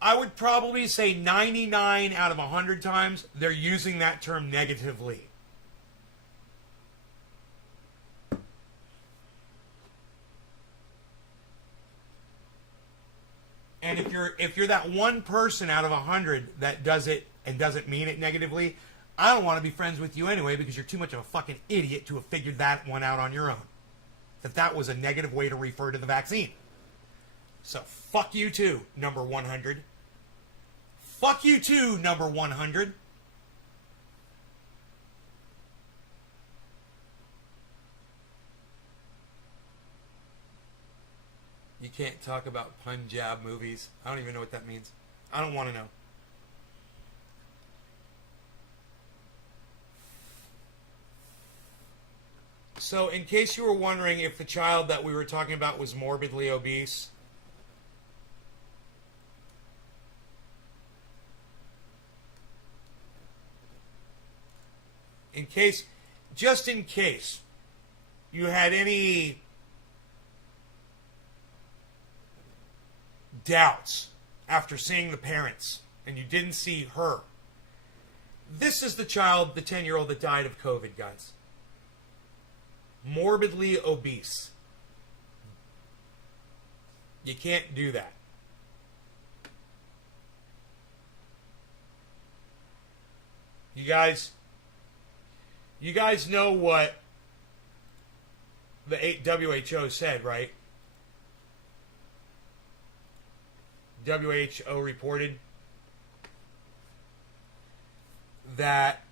I would probably say 99 out of 100 times they're using that term negatively. And if you're that one person out of 100 that does it and doesn't mean it negatively, I don't want to be friends with you anyway because you're too much of a fucking idiot to have figured that one out on your own. That was a negative way to refer to the vaccine. So fuck you too, number 100. Fuck you too, number 100. You can't talk about Punjab movies. I don't even know what that means. I don't want to know. So, in case you were wondering if the child that we were talking about was morbidly obese, just in case you had any doubts after seeing the parents and you didn't see her, this is the child, the 10-year-old that died of COVID, guys. Morbidly obese. You can't do that. You guys know what the WHO said, right? WHO reported that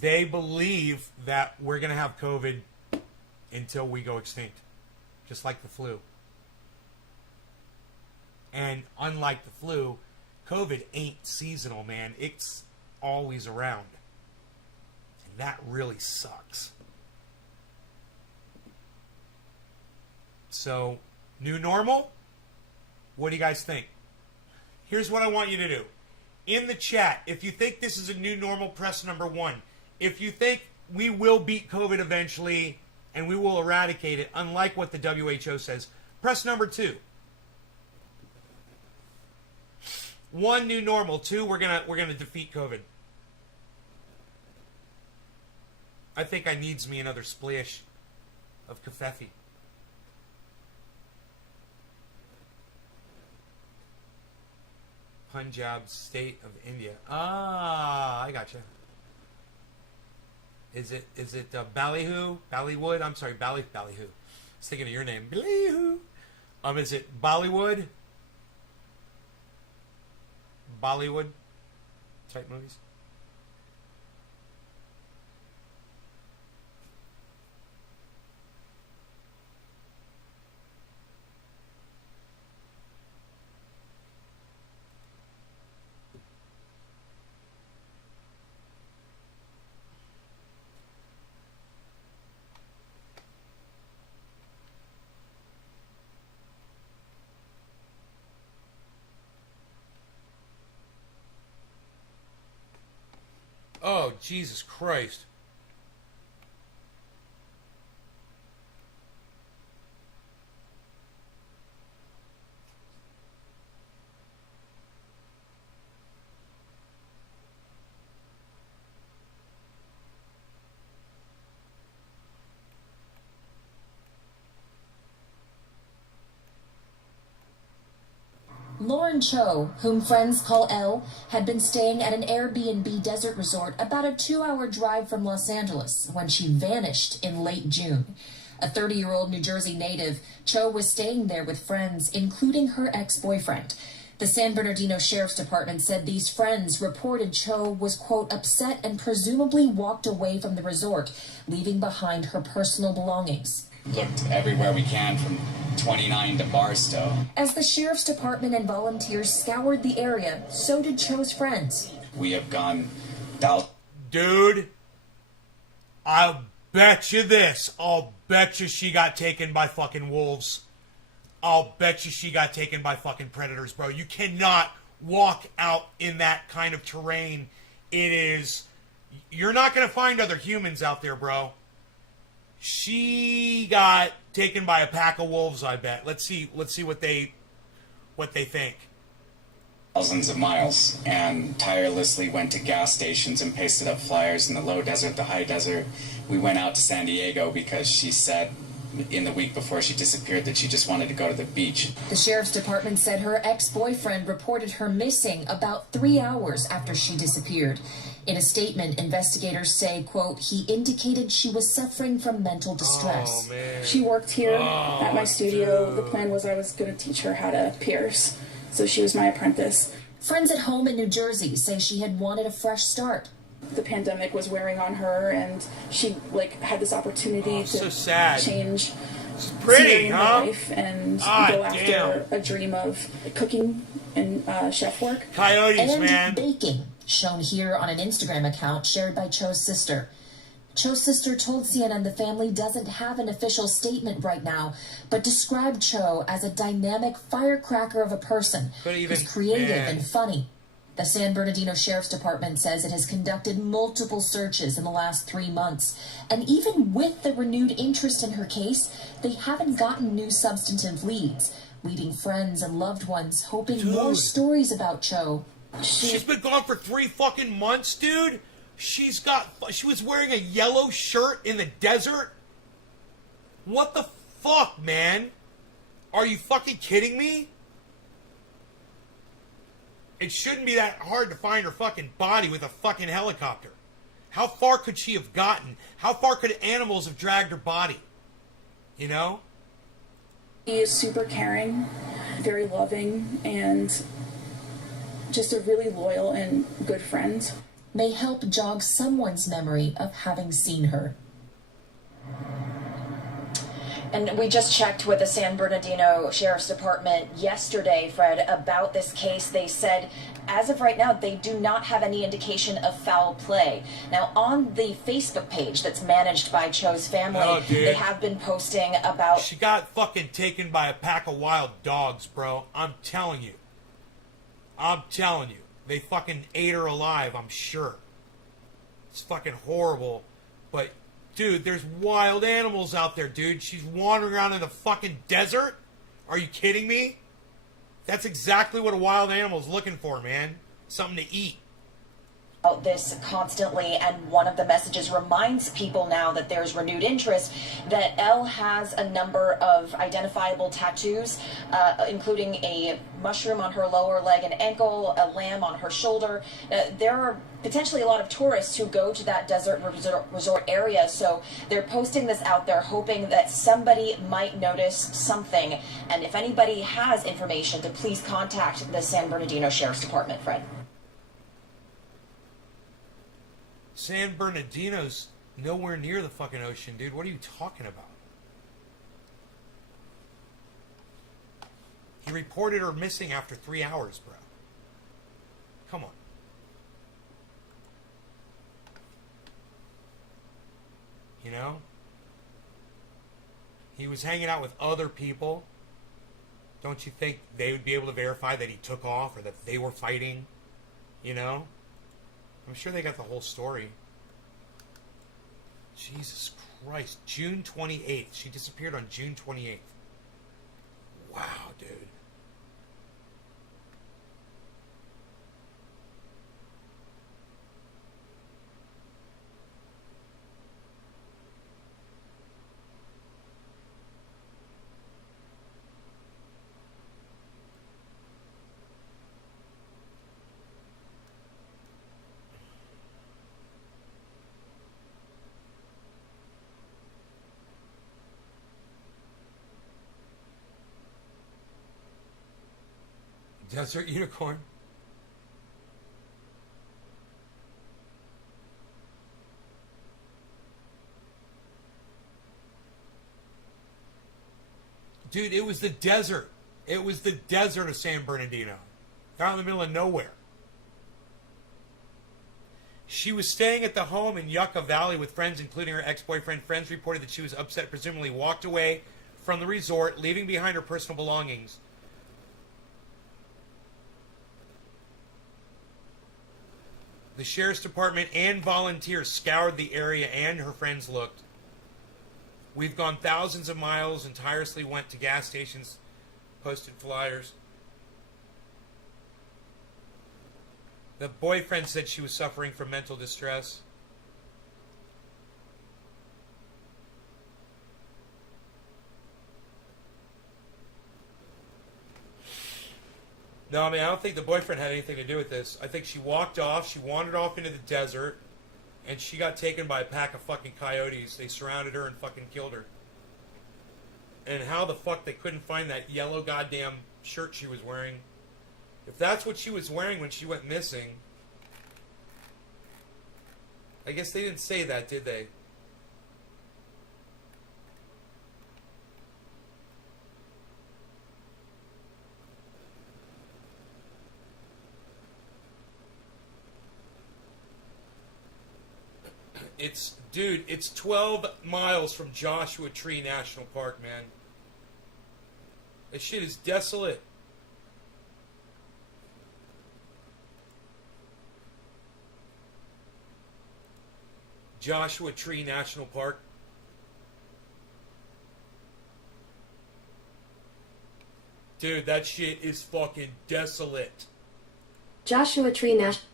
they believe that we're going to have COVID until we go extinct, just like the flu. And unlike the flu, COVID ain't seasonal, man. It's always around. And that really sucks. So, new normal? What do you guys think? Here's what I want you to do. In the chat, if you think this is a new normal, press number 1. If you think we will beat COVID eventually and we will eradicate it, unlike what the WHO says, press number 2. 1, new normal. 2, we're gonna defeat COVID. I think I needs me another splash of kafefi. Punjab state of India. Ah, I gotcha. Is it Ballyhoo? Ballywood? I'm sorry, Ballyhoo. I was thinking of your name. Ballyhoo. Is it Bollywood? Bollywood type movies? Oh, Jesus Christ. Lauren Cho, whom friends call Elle, had been staying at an Airbnb desert resort about a 2-hour drive from Los Angeles when she vanished in late June. A 30-year-old New Jersey native, Cho was staying there with friends, including her ex-boyfriend. The San Bernardino Sheriff's Department said these friends reported Cho was, quote, upset and presumably walked away from the resort, leaving behind her personal belongings. Looked everywhere we can from 29 to Barstow. As the Sheriff's Department and volunteers scoured the area, so did Cho's friends. We have gone Dude, I'll bet you this. I'll bet you she got taken by fucking wolves. I'll bet you she got taken by fucking predators, bro. You cannot walk out in that kind of terrain. You're not going to find other humans out there, bro. She got taken by a pack of wolves, I bet. Let's see what they think. Thousands of miles and tirelessly went to gas stations and pasted up flyers in the low desert, the high desert. We went out to San Diego because she said in the week before she disappeared that she just wanted to go to the beach. The Sheriff's Department said her ex-boyfriend reported her missing about 3 hours after she disappeared. In a statement, investigators say, quote, he indicated she was suffering from mental distress. Oh, man. She worked here at my studio. The plan was I was going to teach her how to pierce. So she was my apprentice. Friends at home in New Jersey say she had wanted a fresh start. The pandemic was wearing on her, and she had this opportunity to change pretty, her huh? life and go after a dream of cooking and chef work. Coyotes, and man. Baking, shown here on an Instagram account shared by Cho's sister. Cho's sister told CNN the family doesn't have an official statement right now, but described Cho as a dynamic firecracker of a person who's creative and funny. The San Bernardino Sheriff's Department says it has conducted multiple searches in the last 3 months. And even with the renewed interest in her case, they haven't gotten new substantive leads, leaving friends and loved ones hoping more stories about Cho. She's been gone for 3 fucking months, dude. She was wearing a yellow shirt in the desert. What the fuck, man? Are you fucking kidding me? It shouldn't be that hard to find her fucking body with a fucking helicopter. How far could she have gotten? How far could animals have dragged her body? You know? He is super caring, very loving, and just a really loyal and good friend. May help jog someone's memory of having seen her. And we just checked with the San Bernardino Sheriff's Department yesterday, Fred, about this case. They said, as of right now, they do not have any indication of foul play. Now, on the Facebook page that's managed by Cho's family, they have been posting about... She got fucking taken by a pack of wild dogs, bro. I'm telling you. I'm telling you. They fucking ate her alive, I'm sure. It's fucking horrible. But... dude, there's wild animals out there, dude. She's wandering around in the fucking desert? Are you kidding me? That's exactly what a wild animal's looking for, man. Something to eat. This constantly, and one of the messages reminds people now that there's renewed interest that Elle has a number of identifiable tattoos, including a mushroom on her lower leg and ankle, a lamb on her shoulder. There are potentially a lot of tourists who go to that desert resort area, so they're posting this out there hoping that somebody might notice something. And if anybody has information, to please contact the San Bernardino Sheriff's Department. Fred. San Bernardino's nowhere near the fucking ocean, dude. What are you talking about? He reported her missing after 3 hours, bro. Come on. You know? He was hanging out with other people. Don't you think they would be able to verify that he took off or that they were fighting? You know? I'm sure they got the whole story. Jesus Christ. June 28th. She disappeared on June 28th. Wow, dude. Desert unicorn. Dude, it was the desert. It was the desert of San Bernardino. Out in the middle of nowhere. She was staying at the home in Yucca Valley with friends, including her ex-boyfriend. Friends reported that she was upset, presumably walked away from the resort, leaving behind her personal belongings. The sheriff's department and volunteers scoured the area, and her friends looked. We've gone thousands of miles and tirelessly went to gas stations, posted flyers. The boyfriend said she was suffering from mental distress. No, I mean, I don't think the boyfriend had anything to do with this. I think she walked off, she wandered off into the desert, and she got taken by a pack of fucking coyotes. They surrounded her and fucking killed her. And how the fuck they couldn't find that yellow goddamn shirt she was wearing. If that's what she was wearing when she went missing. I guess they didn't say that, did they? Dude, it's 12 miles from Joshua Tree National Park, man. This shit is desolate. Joshua Tree National Park. Dude, that shit is fucking desolate. Joshua Tree National...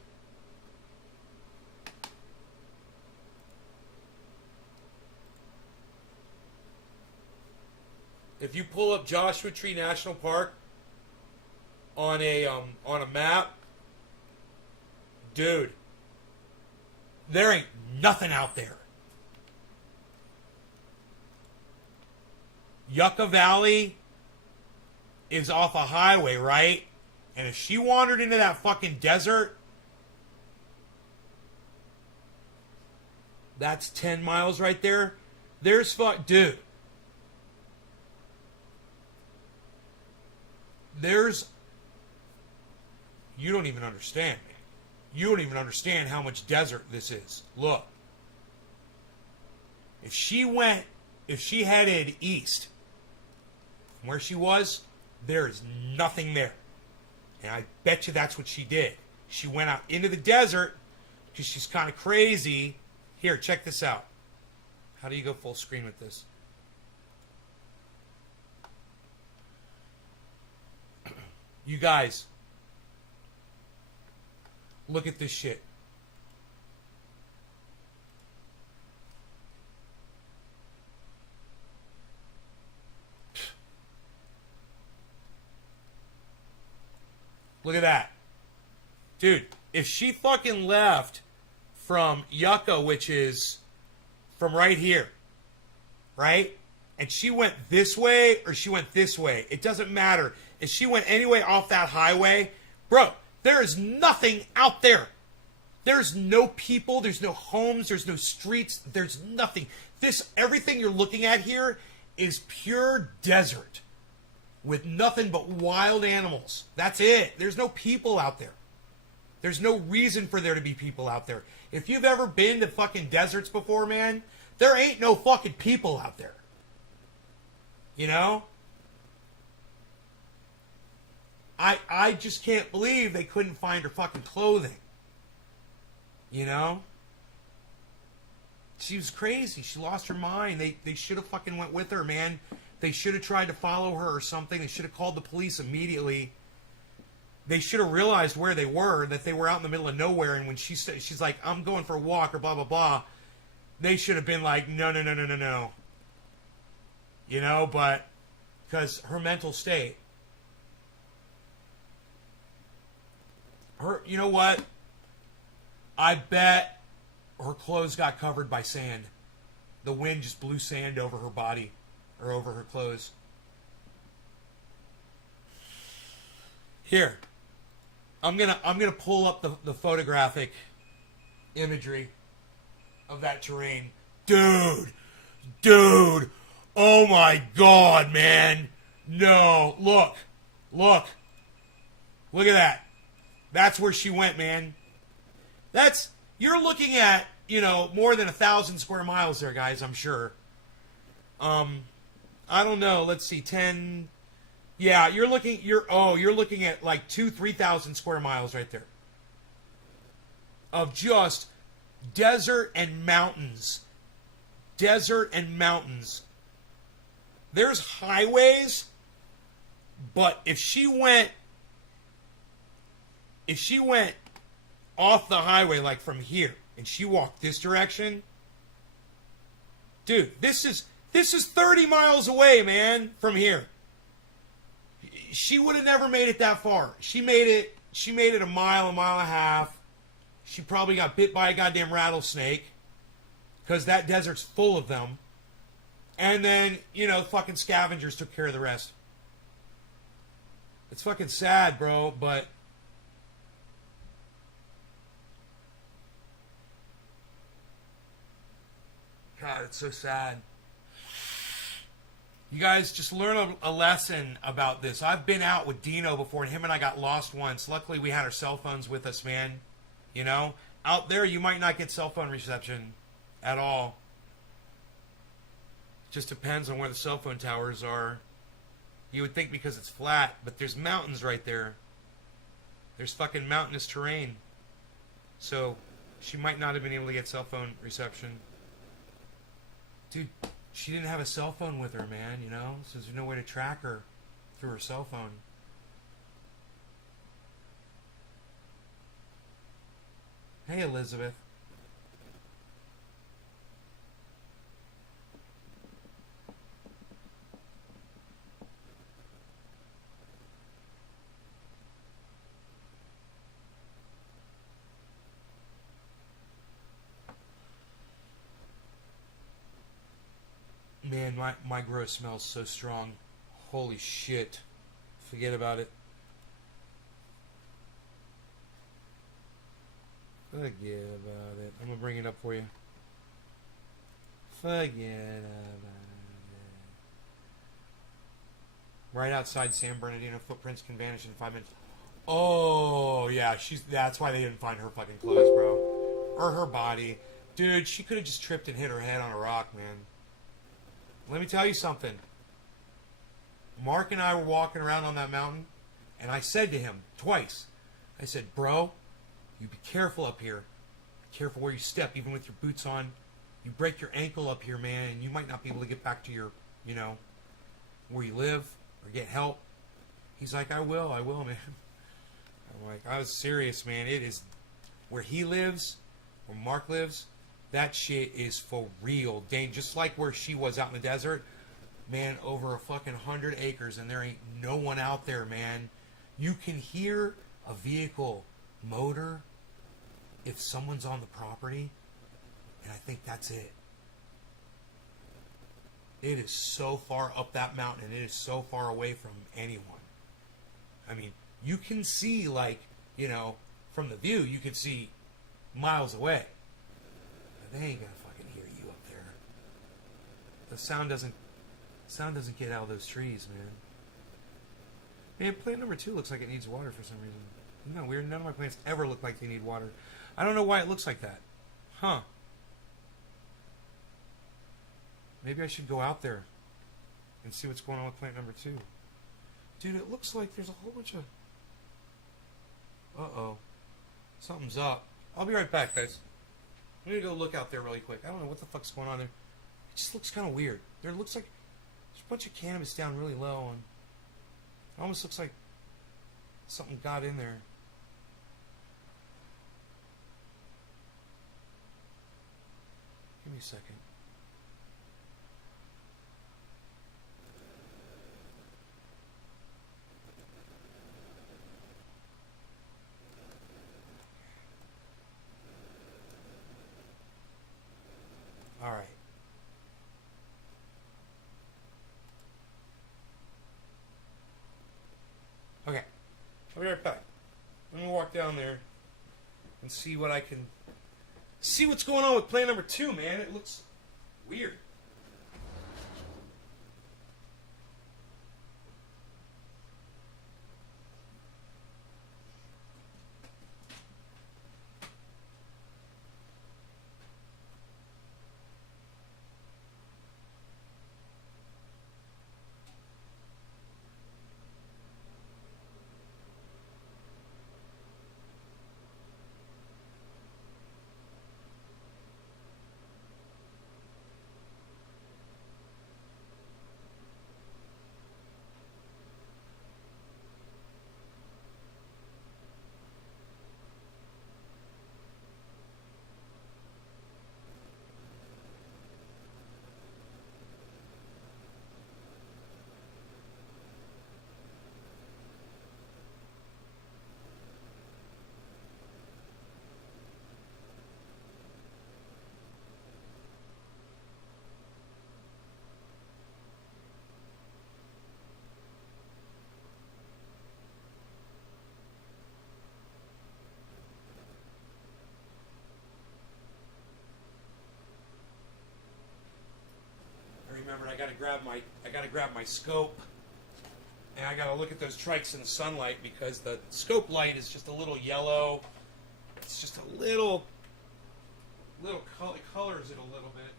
If you pull up Joshua Tree National Park on a map, dude, there ain't nothing out there. Yucca Valley is off a highway, right? And if she wandered into that fucking desert, that's 10 miles right there. There's dude. You don't even understand, man. You don't even understand how much desert this is. Look. If she headed east from where she was, there is nothing there. And I bet you that's what she did. She went out into the desert because she's kind of crazy. Here, check this out. How do you go full screen with this? You guys, look at this shit. Look at that. Dude, if she fucking left from Yucca, which is from right here, right? And she went this way or she went this way, it doesn't matter. If she went anyway off that highway, bro, there is nothing out there. There's no people, there's no homes, there's no streets, there's nothing. Everything you're looking at here is pure desert with nothing but wild animals. That's it. There's no people out there. There's no reason for there to be people out there. If you've ever been to fucking deserts before, man, there ain't no fucking people out there. You know? I just can't believe they couldn't find her fucking clothing. You know? She was crazy. She lost her mind. They should have fucking went with her, man. They should have tried to follow her or something. They should have called the police immediately. They should have realized where they were, that they were out in the middle of nowhere. And when she's like, I'm going for a walk or blah, blah, blah, they should have been like, no. You know, but because her mental state. You know what? I bet her clothes got covered by sand. The wind just blew sand over her body or over her clothes. Here. I'm gonna pull up the photographic imagery of that terrain. Dude, oh my God, man. No, look at that. That's where she went, man. You're looking at, more than 1,000 square miles there, guys, I'm sure. I don't know, let's see, 10... Yeah, you're looking at like 3,000 square miles right there. Of just desert and mountains. Desert and mountains. There's highways, but if she went off the highway, like from here, and she walked this direction, dude, this is 30 miles away, man, from here. She would have never made it that far. She made it a mile and a half. She probably got bit by a goddamn rattlesnake, because that desert's full of them. And then, fucking scavengers took care of the rest. It's fucking sad, bro, but... God, it's so sad. You guys just learn a lesson about this. I've been out with Dino before, and him and I got lost once. Luckily, we had our cell phones with us, man. Out there, you might not get cell phone reception at all. Just depends on where the cell phone towers are. You would think because it's flat, but there's mountains right there. There's fucking mountainous terrain. So, she might not have been able to get cell phone reception. Dude, she didn't have a cell phone with her, man, so there's no way to track her through her cell phone. Hey, Elizabeth. Man, Man, my grow smells so strong. Holy shit. Forget about it. Forget about it. I'm going to bring it up for you. Forget about it. Right outside San Bernardino, footprints can vanish in 5 minutes. Oh, yeah, that's why they didn't find her fucking clothes, bro. Or her body. Dude, she could have just tripped and hit her head on a rock, man. Let me tell you something. Mark and I were walking around on that mountain, and I said to him twice, I said, bro, you be careful up here. Be careful where you step, even with your boots on. You break your ankle up here, man, and you might not be able to get back to your, where you live or get help. He's like, I will, man. I'm like, I was serious, man. It is where he lives, where Mark lives, that shit is for real. Dane, just like where she was out in the desert, man, over a fucking 100 acres, and there ain't no one out there, man. You can hear a vehicle motor if someone's on the property, and I think that's it. It is so far up that mountain, and it is so far away from anyone. I mean, you can see, from the view, you can see miles away. But they ain't gonna fucking hear you up there. The sound doesn't get out of those trees, man. Man, plant number 2 looks like it needs water for some reason. Isn't that weird? None of my plants ever look like they need water. I don't know why it looks like that. Huh. Maybe I should go out there and see what's going on with plant number 2. Dude, it looks like there's a whole bunch of... Uh-oh. Something's up. I'll be right back, guys. I'm gonna go look out there really quick. I don't know what the fuck's going on there. It just looks kind of weird. There looks like there's a bunch of cannabis down really low, and it almost looks like something got in there. Give me a second. All right. Okay. I'll be right back. I'm going to walk down there and see what I can... See what's going on with plant number 2, man. It looks weird. Remembered I gotta grab my scope, and I gotta look at those trikes in the sunlight because the scope light is just a little yellow. It's just a little colors it a little bit.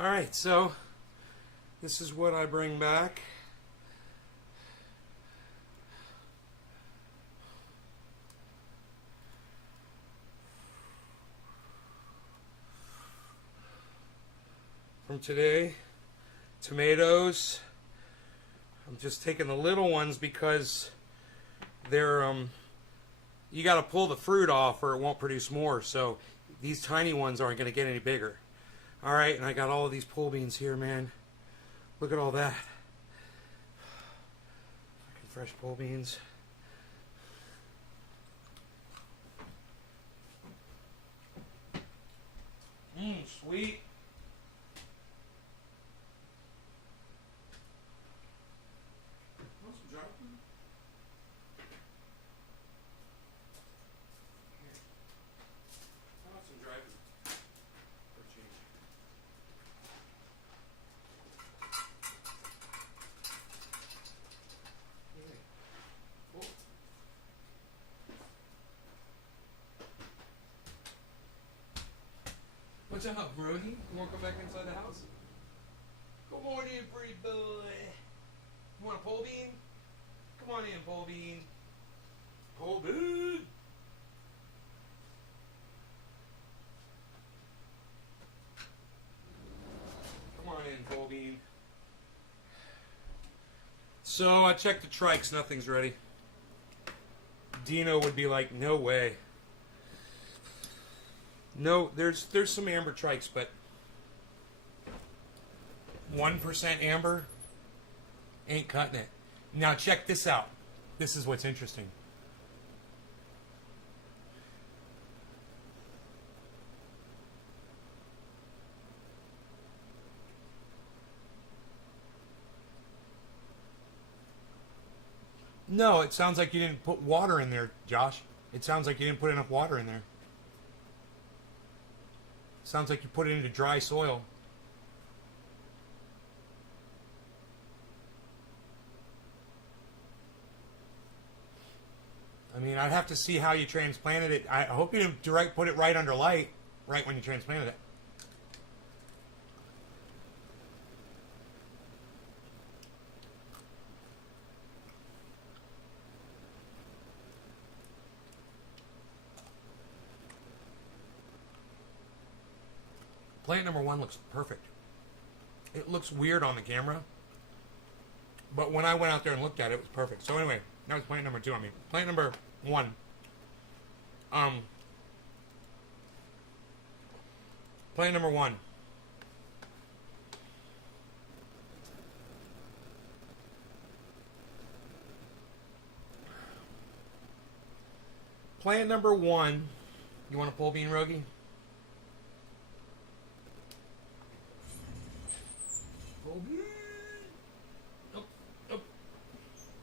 Alright, so this is what I bring back. From today, tomatoes. I'm just taking the little ones because they're you got to pull the fruit off or it won't produce more. So these tiny ones aren't going to get any bigger. All right, and I got all of these pole beans here, man. Look at all that. Fucking fresh pole beans. Sweet. Want some dry food? Here. I want some dry food. For change. What's up, Brody? You want to come back inside the house? Come on in, pretty boy. You want a pole bean? Come on in, pole bean. Pole bean! Come on in, pole bean. So, I checked the trikes. Nothing's ready. Dino would be like, no way. No, there's some amber trikes, but 1% amber ain't cutting it. Now check this out. This is what's interesting. No, it sounds like you didn't put water in there, Josh. It sounds like you didn't put enough water in there. Sounds like you put it into dry soil. I mean, I'd have to see how you transplanted it. I hope you didn't put it right under light, right when you transplanted it. Plant number 1 looks perfect. It looks weird on the camera, but when I went out there and looked at it, it was perfect. So anyway, that was plant number 2. I mean, plant number 1. Plant number 1. Plant number 1. You want a pole bean, Rogie? Oh, oh.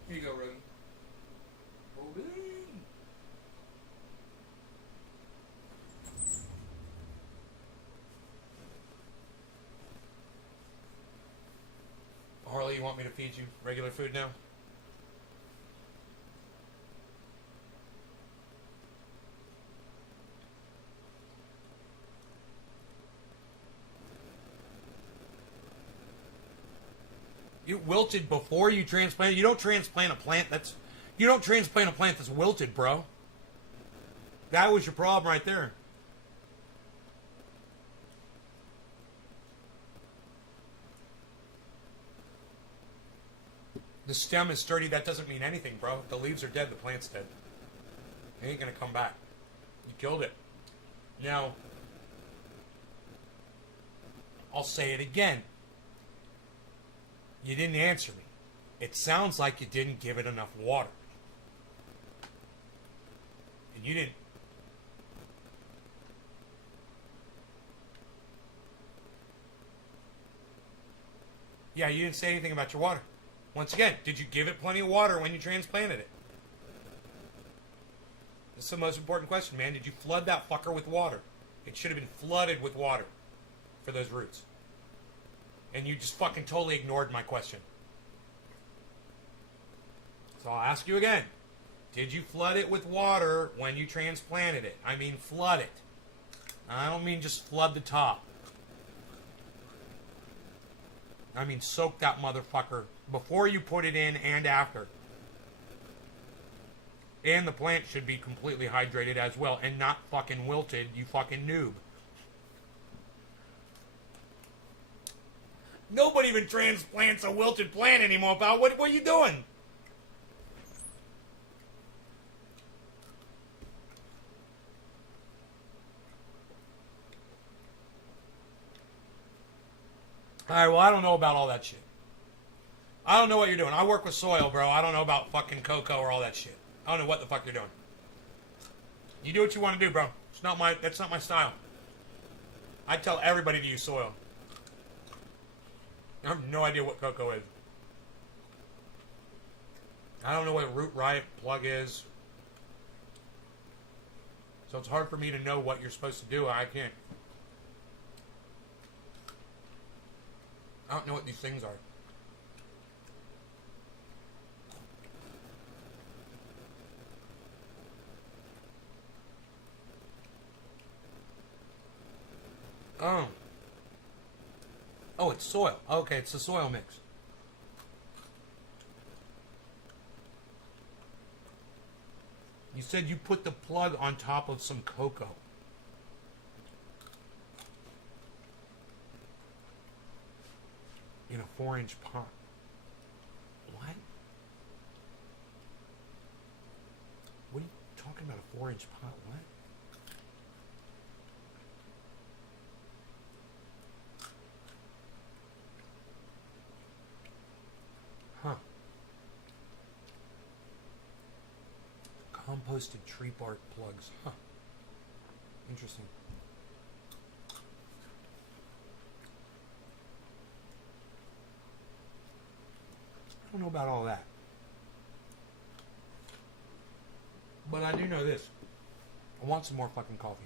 Here you go, Rogie. Harley, you want me to feed you regular food now? You wilted before you transplanted. You don't transplant a plant that's wilted, bro. That was your problem right there. The stem is sturdy. That doesn't mean anything, bro. The leaves are dead. The plant's dead. It ain't gonna come back. You killed it. Now, I'll say it again. You didn't answer me. It sounds like you didn't give it enough water. And you didn't. Yeah, you didn't say anything about your water. Once again, did you give it plenty of water when you transplanted it? This is the most important question, man. Did you flood that fucker with water? It should have been flooded with water for those roots. And you just fucking totally ignored my question. So I'll ask you again. Did you flood it with water when you transplanted it? I mean flood it. I don't mean just flood the top. I mean, soak that motherfucker before you put it in and after. And the plant should be completely hydrated as well and not fucking wilted, you fucking noob. Nobody even transplants a wilted plant anymore, pal. What are you doing? Alright, well, I don't know about all that shit. I don't know what you're doing. I work with soil, bro. I don't know about fucking cocoa or all that shit. I don't know what the fuck you're doing. You do what you want to do, bro. That's not my style. I tell everybody to use soil. I have no idea what cocoa is. I don't know what a root riot plug is. So it's hard for me to know what you're supposed to do. I can't. I don't know what these things are. Oh, it's soil. Okay, it's the soil mix. You said you put the plug on top of some cocoa. In a 4-inch pot. What? What are you talking about, a 4-inch pot? What? Huh. Composted tree bark plugs. Huh. Interesting. I don't know about all that. But I do know this. I want some more fucking coffee.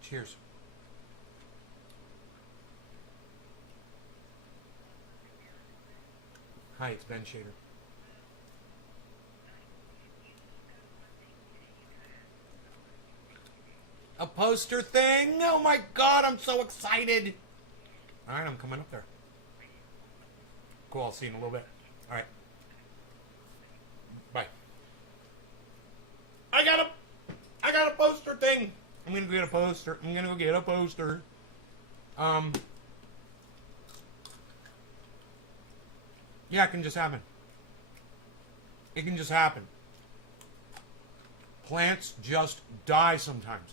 Cheers. Hi, it's Ben Shader. A poster thing? Oh my god, I'm so excited. Alright, I'm coming up there. Cool, I'll see you in a little bit. Alright. Bye. I got a poster thing. I'm gonna go get a poster. I'm gonna go get a poster. Yeah, it can just happen. It can just happen. Plants just die sometimes.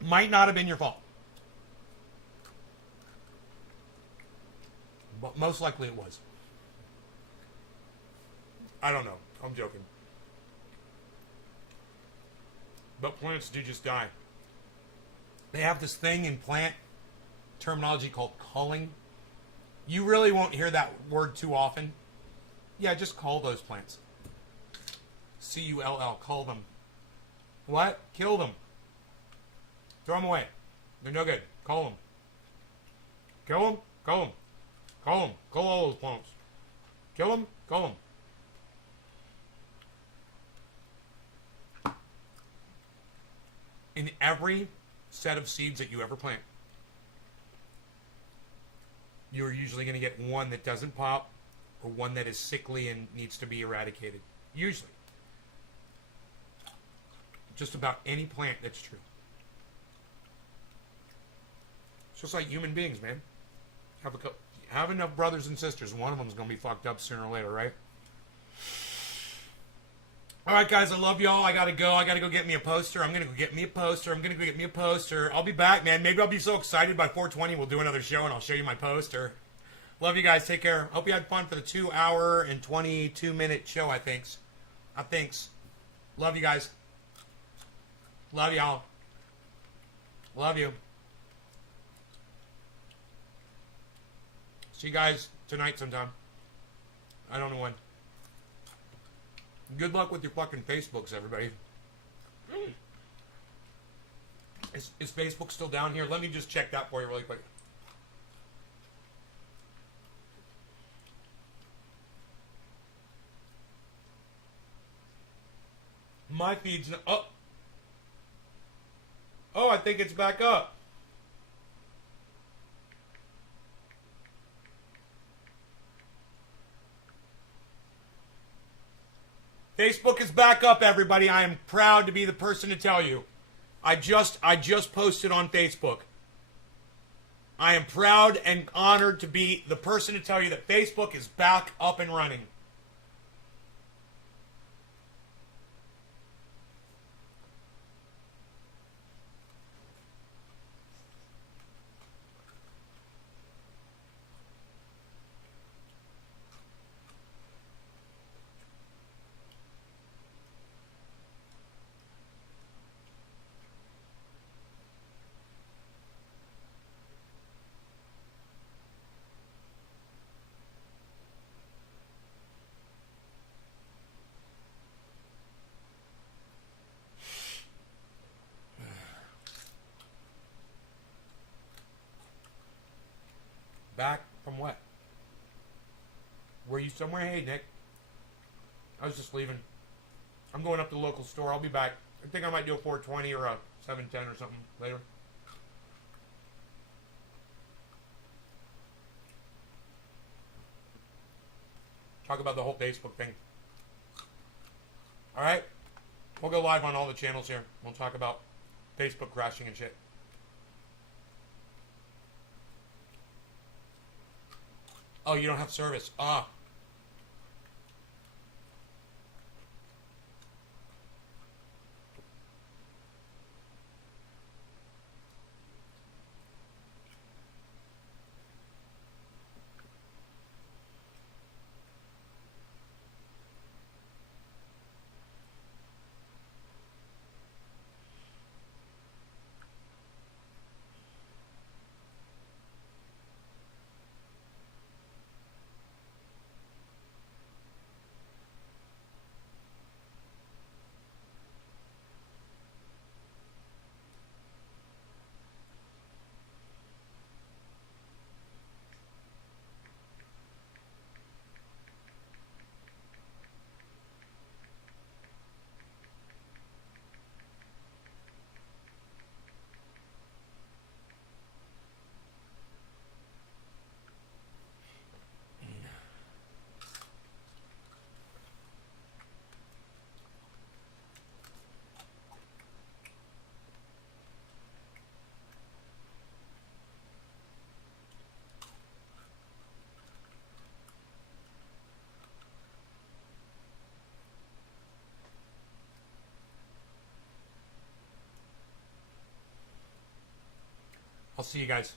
Might not have been your fault. But most likely it was. I don't know. I'm joking. But plants do just die. They have this thing in plant terminology called culling. You really won't hear that word too often. Yeah, just cull those plants. C-U-L-L, cull them. What? Kill them. Throw them away. They're no good. Cull them. Kill them? Cull them. Cull them. Cull all those plants. Kill them? Cull them. In every set of seeds that you ever plant, you're usually going to get one that doesn't pop or one that is sickly and needs to be eradicated. Usually. Just about any plant, that's true. It's just like human beings, man. Have enough brothers and sisters, and one of them's going to be fucked up sooner or later, right? All right, guys, I love y'all. I gotta go. I gotta go get me a poster. I'm gonna go get me a poster. I'll be back, man. Maybe I'll be so excited by 4:20 we'll do another show and I'll show you my poster. Love you guys. Take care. Hope you had fun for the 2 hour and 22-minute show, I thinks. Love you guys. Love y'all. Love you. See you guys tonight sometime. I don't know when. Good luck with your fucking Facebooks, everybody. Is Facebook still down here? Let me just check that for you really quick. My feed's not up. Oh, I think it's back up. Facebook is back up, everybody. I am proud to be the person to tell you. I just posted on Facebook. I am proud and honored to be the person to tell you that Facebook is back up and running. Back from what? Were you somewhere? Hey, Nick. I was just leaving. I'm going up to the local store. I'll be back. I think I might do a 420 or a 710 or something later. Talk about the whole Facebook thing. Alright? We'll go live on all the channels here. We'll talk about Facebook crashing and shit. Oh, you don't have service. Ah. I'll see you guys.